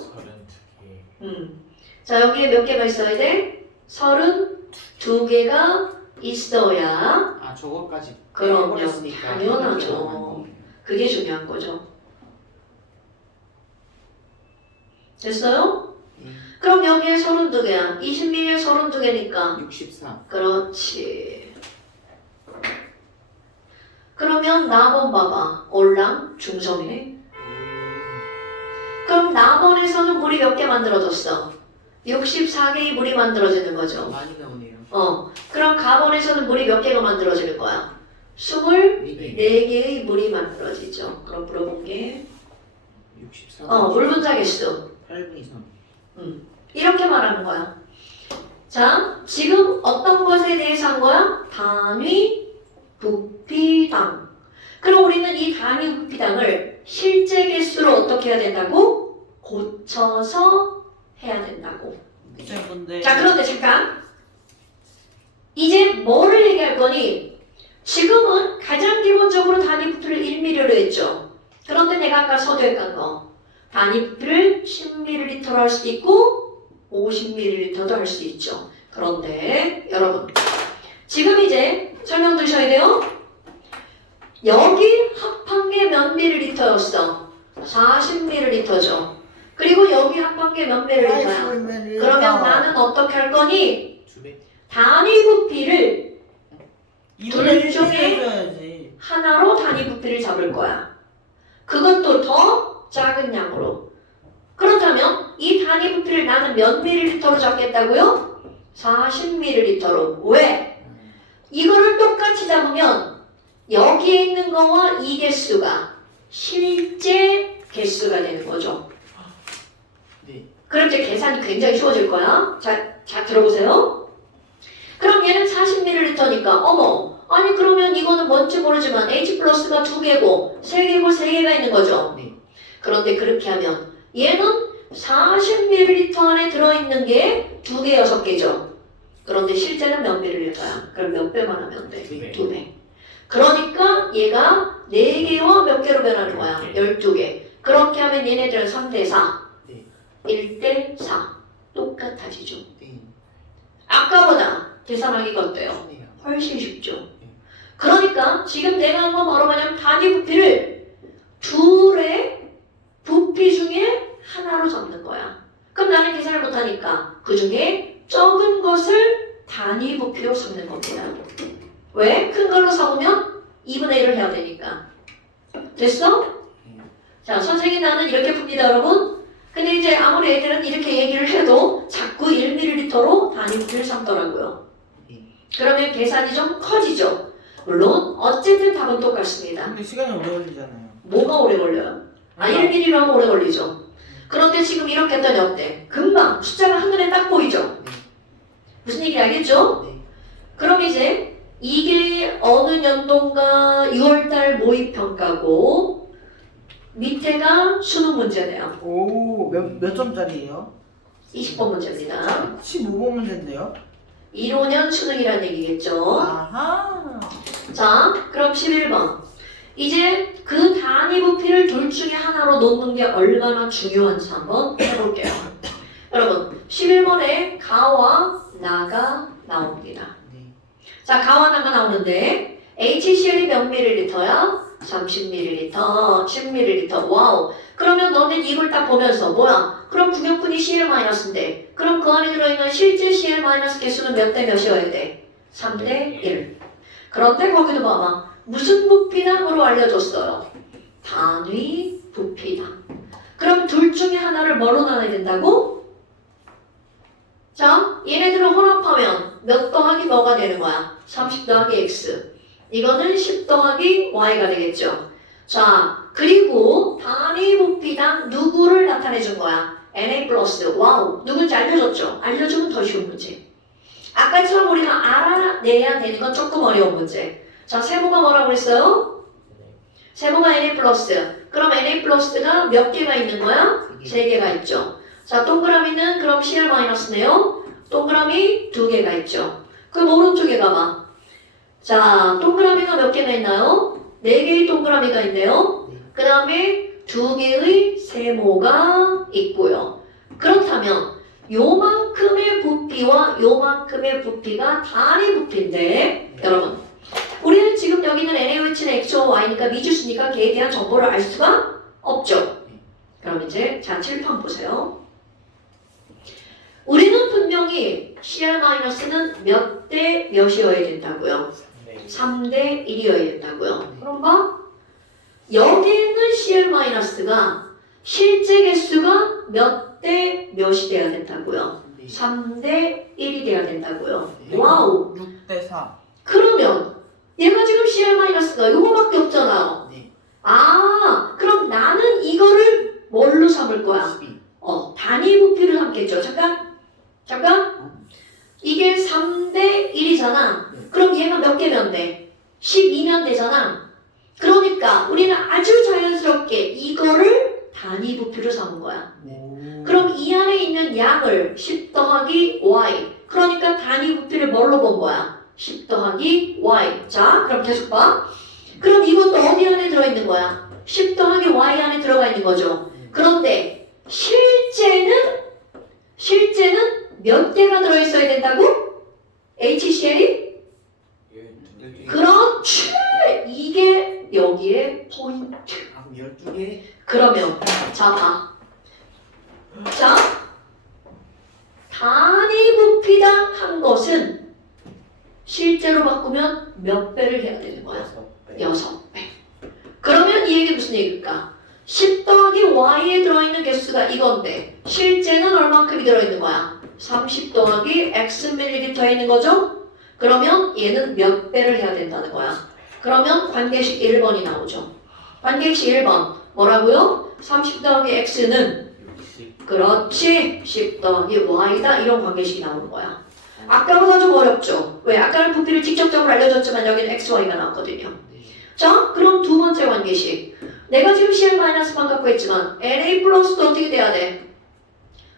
32개. 자, 여기에 몇 개가 있어야 돼? 32개가 있어야 아 저거까지. 그럼요. 빼버렸으니까 당연하죠. 이렇게 남은 거네요. 그게 중요한 거죠. 됐어요? 그럼 여기에 32개야. 20ml에 32개니까 64. 그렇지. 그러면 나번 봐봐. 올랑 중성이네. 그럼 나번에서는 물이 몇 개 만들어졌어? 64개의 물이 만들어지는 거죠. 많이 나오네요. 그럼 가번에서는 물이 몇 개가 만들어지는 거야? 4개. 24개의 물이 만들어지죠. 그럼 물어본 게 64. 물 분자 개수 8분의 3. 이렇게 말하는 거야. 자, 지금 어떤 것에 대해서 한 거야? 단위 부피당. 그럼 우리는 이 단위 부피당을 실제 개수로 어떻게 해야 된다고? 고쳐서 해야 된다고. 근데 자, 그런데 잠깐. 이제 뭐를 얘기할 거니? 지금은 가장 기본적으로 단위 부피를 1ml로 했죠. 그런데 내가 아까 서두에 깐 거. 단위 부피를 10ml로 할 수도 있고 50ml도 할 수 있죠. 그런데 여러분, 지금 이제 설명 드셔야 돼요. 여기 합한 게 몇 ml였어? 40ml죠. 그리고 여기 합한 게 몇 ml야? 그러면 나는 어떻게 할 거니? 2배. 단위 부피를 이분의 둘 중에 해줘야지. 하나로 단위 부피를 잡을 거야. 그것도 더 작은 양으로. 그렇다면 이 단위 부피를 나는 몇 ml로 잡겠다고요? 40ml로. 왜? 이거를 똑같이 잡으면 여기에 있는 거와 이 개수가 실제 개수가 되는 거죠. 네. 그럼 이제 계산이 굉장히 쉬워질 거야. 자 들어보세요. 그럼 얘는 40ml니까 어머 아니 그러면 이거는 뭔지 모르지만 H 플러스가 2개고 3개고 3개가 있는 거죠. 네. 그런데 그렇게 하면 얘는 40ml 안에 들어있는 게 2개, 6개죠. 그런데 실제는 몇 ml일까요? 그럼 몇 배만 하면 돼? 네. 2배. 그러니까 얘가 4개와 몇 개로 변하는 거야? 12개. 그렇게 하면 얘네들은 3대4. 네. 1대4. 똑같아지죠. 네. 아까보다 계산하기가 어때요? 네. 훨씬 쉽죠. 그러니까 지금 내가 한 건 바로 뭐냐면 단위 부피를 둘의 부피 중에 하나로 잡는 거야. 그럼 나는 계산을 못하니까 그 중에 적은 것을 단위 부피로 삼는 겁니다. 왜? 큰 걸로 삼으면 2분의 1을 해야 되니까. 됐어? 자, 선생님 나는 이렇게 풉니다, 여러분. 근데 이제 아무리 애들은 이렇게 얘기를 해도 자꾸 1ml로 단위 부피를 삼더라고요. 그러면 계산이 좀 커지죠. 물론 어쨌든 답은 똑같습니다. 근데 시간이 오래 걸리잖아요. 뭐가 오래 걸려요? 1mm로 하면 오래 걸리죠. 그런데 지금 이렇게 했더니 어때? 금방 숫자가 한눈에 딱 보이죠? 무슨 얘기 알겠죠? 네. 그럼 이제 이게 어느 년도인가 6월달 모의평가고 밑에가 수능 문제네요. 오, 몇 점짜리예요? 20번 문제입니다. 15번 문제인데요? 15년 수능이라는 얘기겠죠. 아하. 자, 그럼 11번. 이제 그 단위 부피를 둘 중에 하나로 놓는 게 얼마나 중요한지 한번 해볼게요. 여러분, 11번에 가와 나가 나옵니다. 네. 자, 가와 나가 나오는데 HCl이 몇 ml야? 30ml, 10ml. 와우. 그러면 너네 이걸 딱 보면서 뭐야? 그럼 구경꾼이 Cl-인데 그럼 그 안에 들어있는 실제 Cl- 개수는 몇 대 몇이어야 돼? 3대 1. 그런데 거기도 봐봐. 무슨 부피당으로 알려줬어요? 단위 부피당. 그럼 둘 중에 하나를 뭐로 나눠야 된다고? 자, 얘네들을 혼합하면 몇 더하기 뭐가 되는 거야? 30 더하기 x. 이거는 10 더하기 y가 되겠죠. 자, 그리고 단위 부피당 누구를 나타내 준 거야? Na 플러스. 와우. 누군지 알려줬죠? 알려주면 더 쉬운 문제. 아까처럼 우리가 알아내야 되는 건 조금 어려운 문제. 자, 세모가 뭐라고 했어요? 세모가 Na 플러스. 그럼 Na 플러스가 몇 개가 있는 거야? 3개가 있죠. 자, 동그라미는 그럼 Cl-네요. 동그라미 2개가 있죠. 그럼 오른쪽에 가봐. 자, 동그라미가 몇 개나 있나요? 4개의 동그라미가 있네요. 그 다음에 2개의 세모가 있고요. 그렇다면 요만큼의 부피와 요만큼의 부피가 단위 부피인데 여러분 우리는 지금 여기는 NaOH는 X와 Y니까 미지수니까 걔에 대한 정보를 알 수가 없죠. 그럼 이제 자 칠판 보세요. 우리는 분명히 Cl-는 몇 대 몇이어야 된다고요? 3대 1이어야 된다고요. 그럼 봐. 여기 있는 Cl-가 실제 개수가 몇 대 몇이 돼야 된다고요? 3대 1이 돼야 된다고요. 와우. 6대 4. 그러면 얘가 지금 Cl-가 요거밖에 없잖아요. 네. 아, 그럼 나는 이거를 뭘로 삼을 거야? 12. 단위 부피를 삼겠죠. 잠깐. 이게 3대 1이잖아. 그럼 얘가 몇 개면 돼? 12면 되잖아. 그러니까 우리는 아주 자연스럽게 이거를 단위 부피로 삼은 거야. 그럼 이 안에 있는 양을 10 더하기 y. 그러니까 단위 부피를 뭘로 본 거야? 10 더하기 y. 자, 그럼 계속 봐. 그럼 이것도 어디 안에 들어있는 거야? 10 더하기 y 안에 들어가 있는 거죠. 그런데 실제는 몇 개가 들어있어야 된다고? HCl이? 그렇지! 이게 여기에 포인트. 아, 그럼 12개. 그러면 자 봐. 자 단위 부피당 한 것은 실제로 바꾸면 몇 배를 해야 되는 거야? 6배. 그러면 이 얘기 무슨 얘기일까? 10 더하기 y에 들어있는 개수가 이건데 실제는 얼만큼이 들어있는 거야? 30 더하기 x ml에 있는 거죠? 그러면 얘는 몇 배를 해야 된다는 거야? 그러면 관계식 1번이 나오죠. 관계식 1번 뭐라고요? 30 더하기 x는 60. 그렇지 10 더하기 y다 이런 관계식이 나오는 거야. 아까보다 좀 어렵죠? 왜? 아까는 부피를 직접적으로 알려줬지만 여기는 x, y가 나왔거든요. 네. 자 그럼 두 번째 관계식 내가 지금 CL-만 갖고 있지만 NA 플러스도 어떻게 돼야 돼?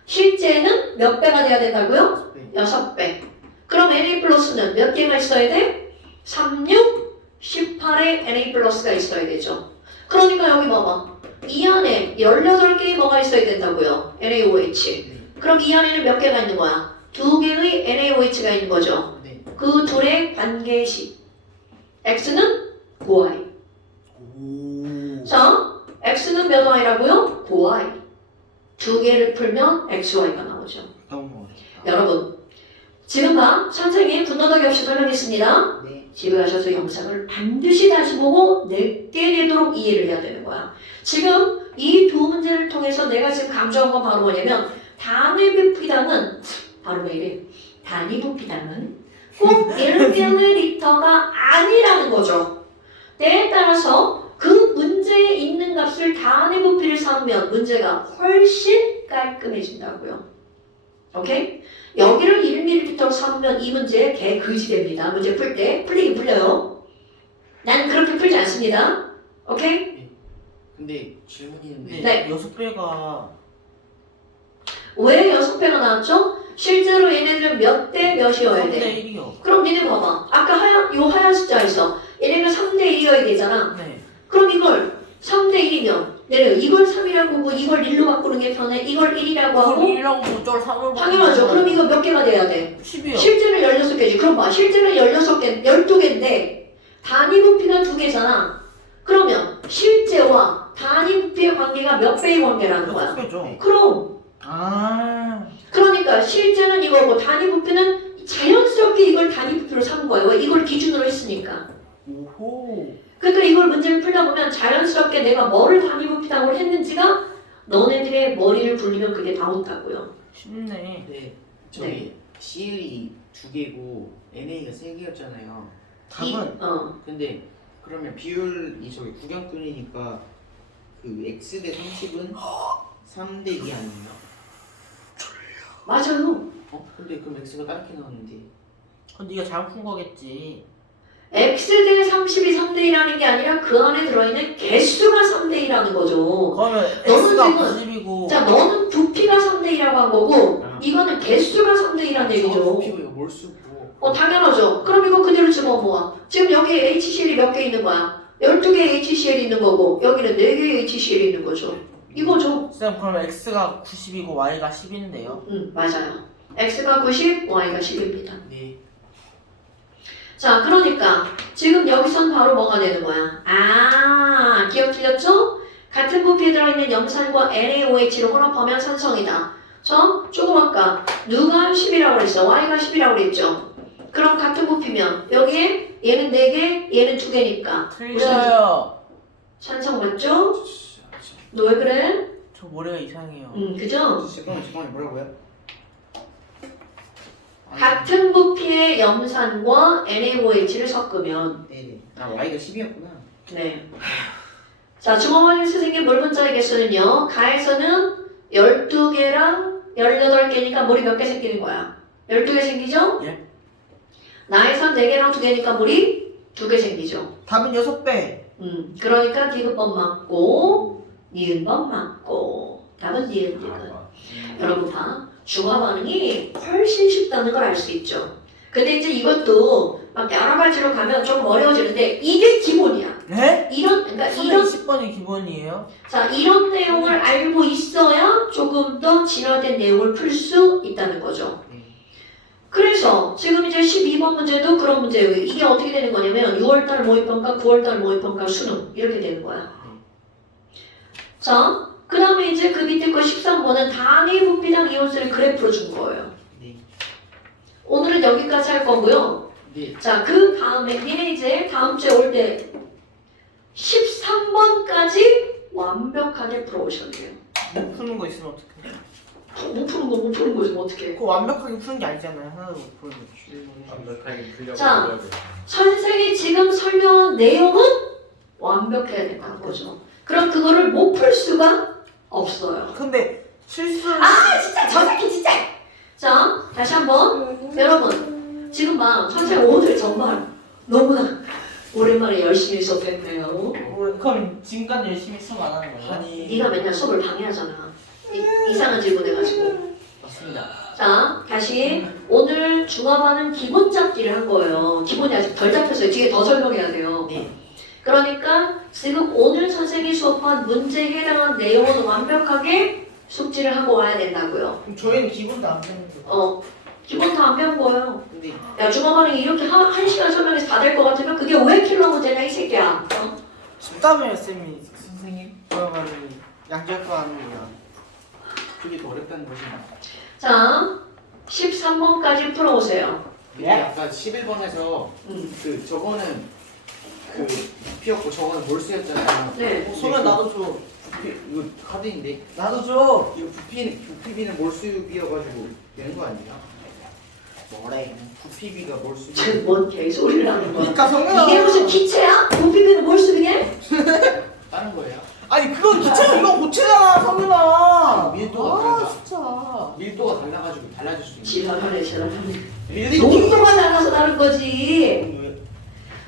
실제는 몇 배가 돼야 된다고요? 네. 6배. 그럼 NA 플러스는 몇 개가 있어야 돼? 3, 6, 18에 NA 플러스가 있어야 되죠. 그러니까 여기 봐봐. 이 안에 18개의 뭐가 있어야 된다고요? NaOH. 네. 그럼 이 안에는 몇 개가 있는 거야? 2개의 NaOH가 있는 거죠. 네. 그 둘의 관계식. X는 9y. 오. 자, X는 몇 y라고요? 9y. 두 개를 풀면 XY가 나오죠. 너무 어렵다. 여러분, 지금 봐. 선생님 분노덕이 없이 설명했습니다. 네. 집에 가셔서 영상을 반드시 다시 보고 내게 되도록 이해를 해야 되는 거야. 지금 이 두 문제를 통해서 내가 지금 강조한 건 바로 뭐냐면 단위부피당은 바로 왜 이래? 단위부피당은 꼭 1ml가 아니라는 거죠. 때에 따라서 그 문제에 있는 값을 단위부피를 삼으면 문제가 훨씬 깔끔해진다고요. 오케이? 여기를 1ml로 삼으면 이 문제 개그지됩니다. 문제 풀 때 풀리긴 풀려요. 난 그렇게 풀지 않습니다. 오케이? 근데 질문이 있는데 네. 6배가 왜 6배가 나왔죠? 실제로 얘네들은 몇 대 몇이어야 돼? 3대 1이요. 그럼 니네 봐봐. 아까 요 하얀 숫자에서 얘네가 3대 1이어야 되잖아. 네. 그럼 이걸 3대 1이면 내려 이걸 3이라고 하고 이걸 1로 바꾸는 게 편해. 이걸 1이라고 하고 1이라고 저걸 3으로 당연하죠. 그럼 이거 몇 개가 돼야 돼? 10이요. 실제는 16개지. 그럼 봐. 실제는 16개, 12개인데 단위 부피가 2개잖아. 그러면 실제와 단위 부피의 관계가 몇 배의 관계라는 거야? 6배죠. 그럼 그러니까 실제는 이거고 단위 부피는 자연스럽게 이걸 단위 부피로 삼은 거예요. 왜? 이걸 기준으로 했으니까. 오호. 그러니까 이걸 문제를 풀다 보면 자연스럽게 내가 뭐를 단위 부피당으로 했는지가 너네들의 머리를 굴리면 그게 나온다고요. 쉽네. 네. 저희 CL이 2개고 NA가 3개였잖아요. 답은 근데 그러면 비율이 저기 구경꾼이니까 그 x 대 30은 3대 2 아니에요? 맞아요. 근데 그럼 x가 다르게 나왔는데 그건 네가 잘못 푼 거겠지. x 대 30이 3대 1이라는 게 아니라 그 안에 들어있는 개수가 3대 1이라는 거죠. 그러면 너는 x가 지금- 90이고 자, 너는 부피가 3대 1이라고 한 거고 아. 이거는 개수가 3대 1이라는 얘기죠. 피고 이거 뭘 쓰고 당연하죠. 그럼 이거 그대로 집어모아. 지금 여기에 HCl이 몇 개 있는 거야? 12개의 HCl이 있는 거고 여기는 4개의 HCl이 있는 거죠. 이거죠. 쌤 그러면 x가 90이고 y가 10인데요. 맞아요. x가 90, y가 10입니다. 네. 자, 그러니까 지금 여기선 바로 뭐가 되는 거야? 기억 틀렸죠? 같은 부피에 들어있는 염산과 NaOH를 혼합하면 산성이다. 조금 아까 누가 10이라고 그랬어? y가 10이라고 그랬죠? 그럼 같은 부피면 여기에 얘는 4개, 얘는 2개니까 틀려요. 산성 맞죠? 너 왜 그래? 저 머리가 이상해요. 그죠? 잠깐만 뭐라고요? 같은 부피의 염산과 NaOH를 섞으면 네네. y가 10이었구나. 네. 자, 중어머니 선생님 물분자의 개수는요. 가에서는 12개랑 18개니까 물이 몇 개 생기는 거야? 12개 생기죠? 예. 나에선 4개랑 2개니까 물이 2개 생기죠. 답은 6배. 그러니까 디귿번 맞고 니은번 맞고 답은 니은 디귿. 여러분 봐. 중화 반응이 훨씬 쉽다는 걸 알 수 있죠. 근데 이제 이것도 막 여러 가지로 가면 좀 어려워지는데 이게 기본이야. 네? 그러니까 이런 10번이 기본이에요? 자, 이런 내용을 알고 있어야 조금 더 진화된 내용을 풀 수 있다는 거죠. 그래서 지금 이제 12번 문제도 그런 문제예요. 이게 어떻게 되는 거냐면 6월달 모의평가, 9월달 모의평가 수능 이렇게 되는 거야. 자, 그 다음에 이제 그 밑에 거 13번은 단위 부피당 이온수를 그래프로 준 거예요. 네. 오늘은 여기까지 할 거고요. 네. 자, 그 다음에 니네 이제 다음 주에 올 때 13번까지 완벽하게 풀어오셔야 돼요. 못 푸는 거 있으면 어떡해? 못 푸는 거 있으면 어떻게 해? 그거 완벽하게 푸는 게 아니잖아요. 하나도 못 푸는 거지. 완벽하게 풀려고 자. 노력을. 선생이 지금 설명한 내용은 완벽해야 된다는 거죠. 그럼 그거를 못 풀 수가 없어요. 근데 실수. 진짜 저 새끼 진짜. 자, 다시 한번 여러분 지금 막 선생님 오늘 정말 너무나 오랜만에 열심히 수업했네요. 그럼 지금까지 열심히 수업 안 하는 거예요? 아니 네가 맨날 수업을 방해하잖아. 이상한 질문 해가지고. 맞습니다. 자, 다시 오늘 중화반은 기본 잡기를 한 거예요. 기본이 아직 덜 잡혔어요. 뒤에 더 설명해야 돼요. 네. 그러니까 지금 오늘 선생이 수업한 문제에 해당한 내용은 완벽하게 숙지를 하고 와야 된다고요. 그럼 저희는 기본도 안 푸는 거. 기본 다 안 배운 거예요. 근데 야, 중화반이 이렇게 한 시간 설명해서 다 될 것 같으면 그게 왜 킬러 문제냐 이 새끼야. 쉽다며요 쌤이 선생님. 그래가지고 양자과 하는 거야. 그게 더 어렵다는 것이 자, 13번까지 풀어오세요. 이게 아까 11번에서 그 저거는 그 부피였고 저거는 몰수였잖아요. 네. 소면 나도 줘. 부피 이거 카드인데 나도 줘. 이거 부피비는 몰수비여가지고 되는 거 아니야? 뭐래? 부피비가 몰수비. 지금 뭔 개소리를 하는 거야. 그러니까 성현아. 이게 무슨 기체야? 도피비는 몰수비냐? 다른 거예요? 아니 그건 기체 이건 고체잖아 성현아. 밀도가 아 달라. 진짜. 밀도가 달라가지고 달라질 수 있는. 지랄하네 지랄하네. 밀도 농도가 달라서 다른 거지. 왜?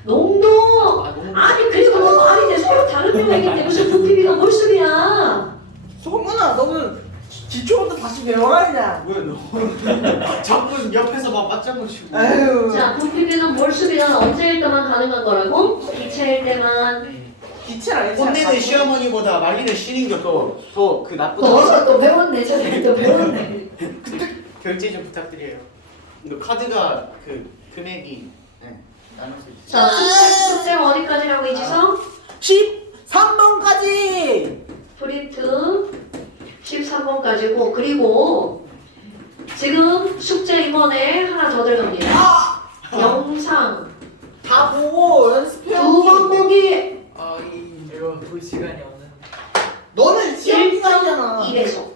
농도. 너무 아니 그리고 뭐 말이 돼. 서로 다른 명이기 무슨 도피비가 몰수비야. 성현아 너는 기초부터 다시 배워라 그냥. 왜 너? 자꾸 옆에서 막 맞장구 치고. 아유. 자, 도피비는 몰수비는 언제일 때만 가능한 거라고? 기체일 때만. 기체랑 혼내는 시어머니보다 말리는 신인 더그 나쁘다. 또 배웠네. 저기 또 배웠네. 결제 좀 부탁드려요. 이거 카드가 그 금액이 나눠서 있어요. 자, 숙제가 어디까지라고 이지성? 13번까지. 프린트 13번까지고 그리고 지금 숙제 이번에 하나 더 들어갑니다. 영상 다 보고 연습해요. 2번 보기 이거 볼 시간이 없는. 너는 시험 기간이잖아. 1.2배속.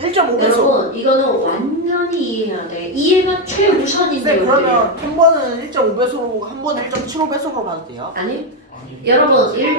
1.5배속. 여러분 이거는 완전히 이해해야 돼. 이해가 최우선인데 쌤 그러면 한 번은 1.5배속으로 한 번은 1.75배속으로 봐도 돼요? 아니 여러분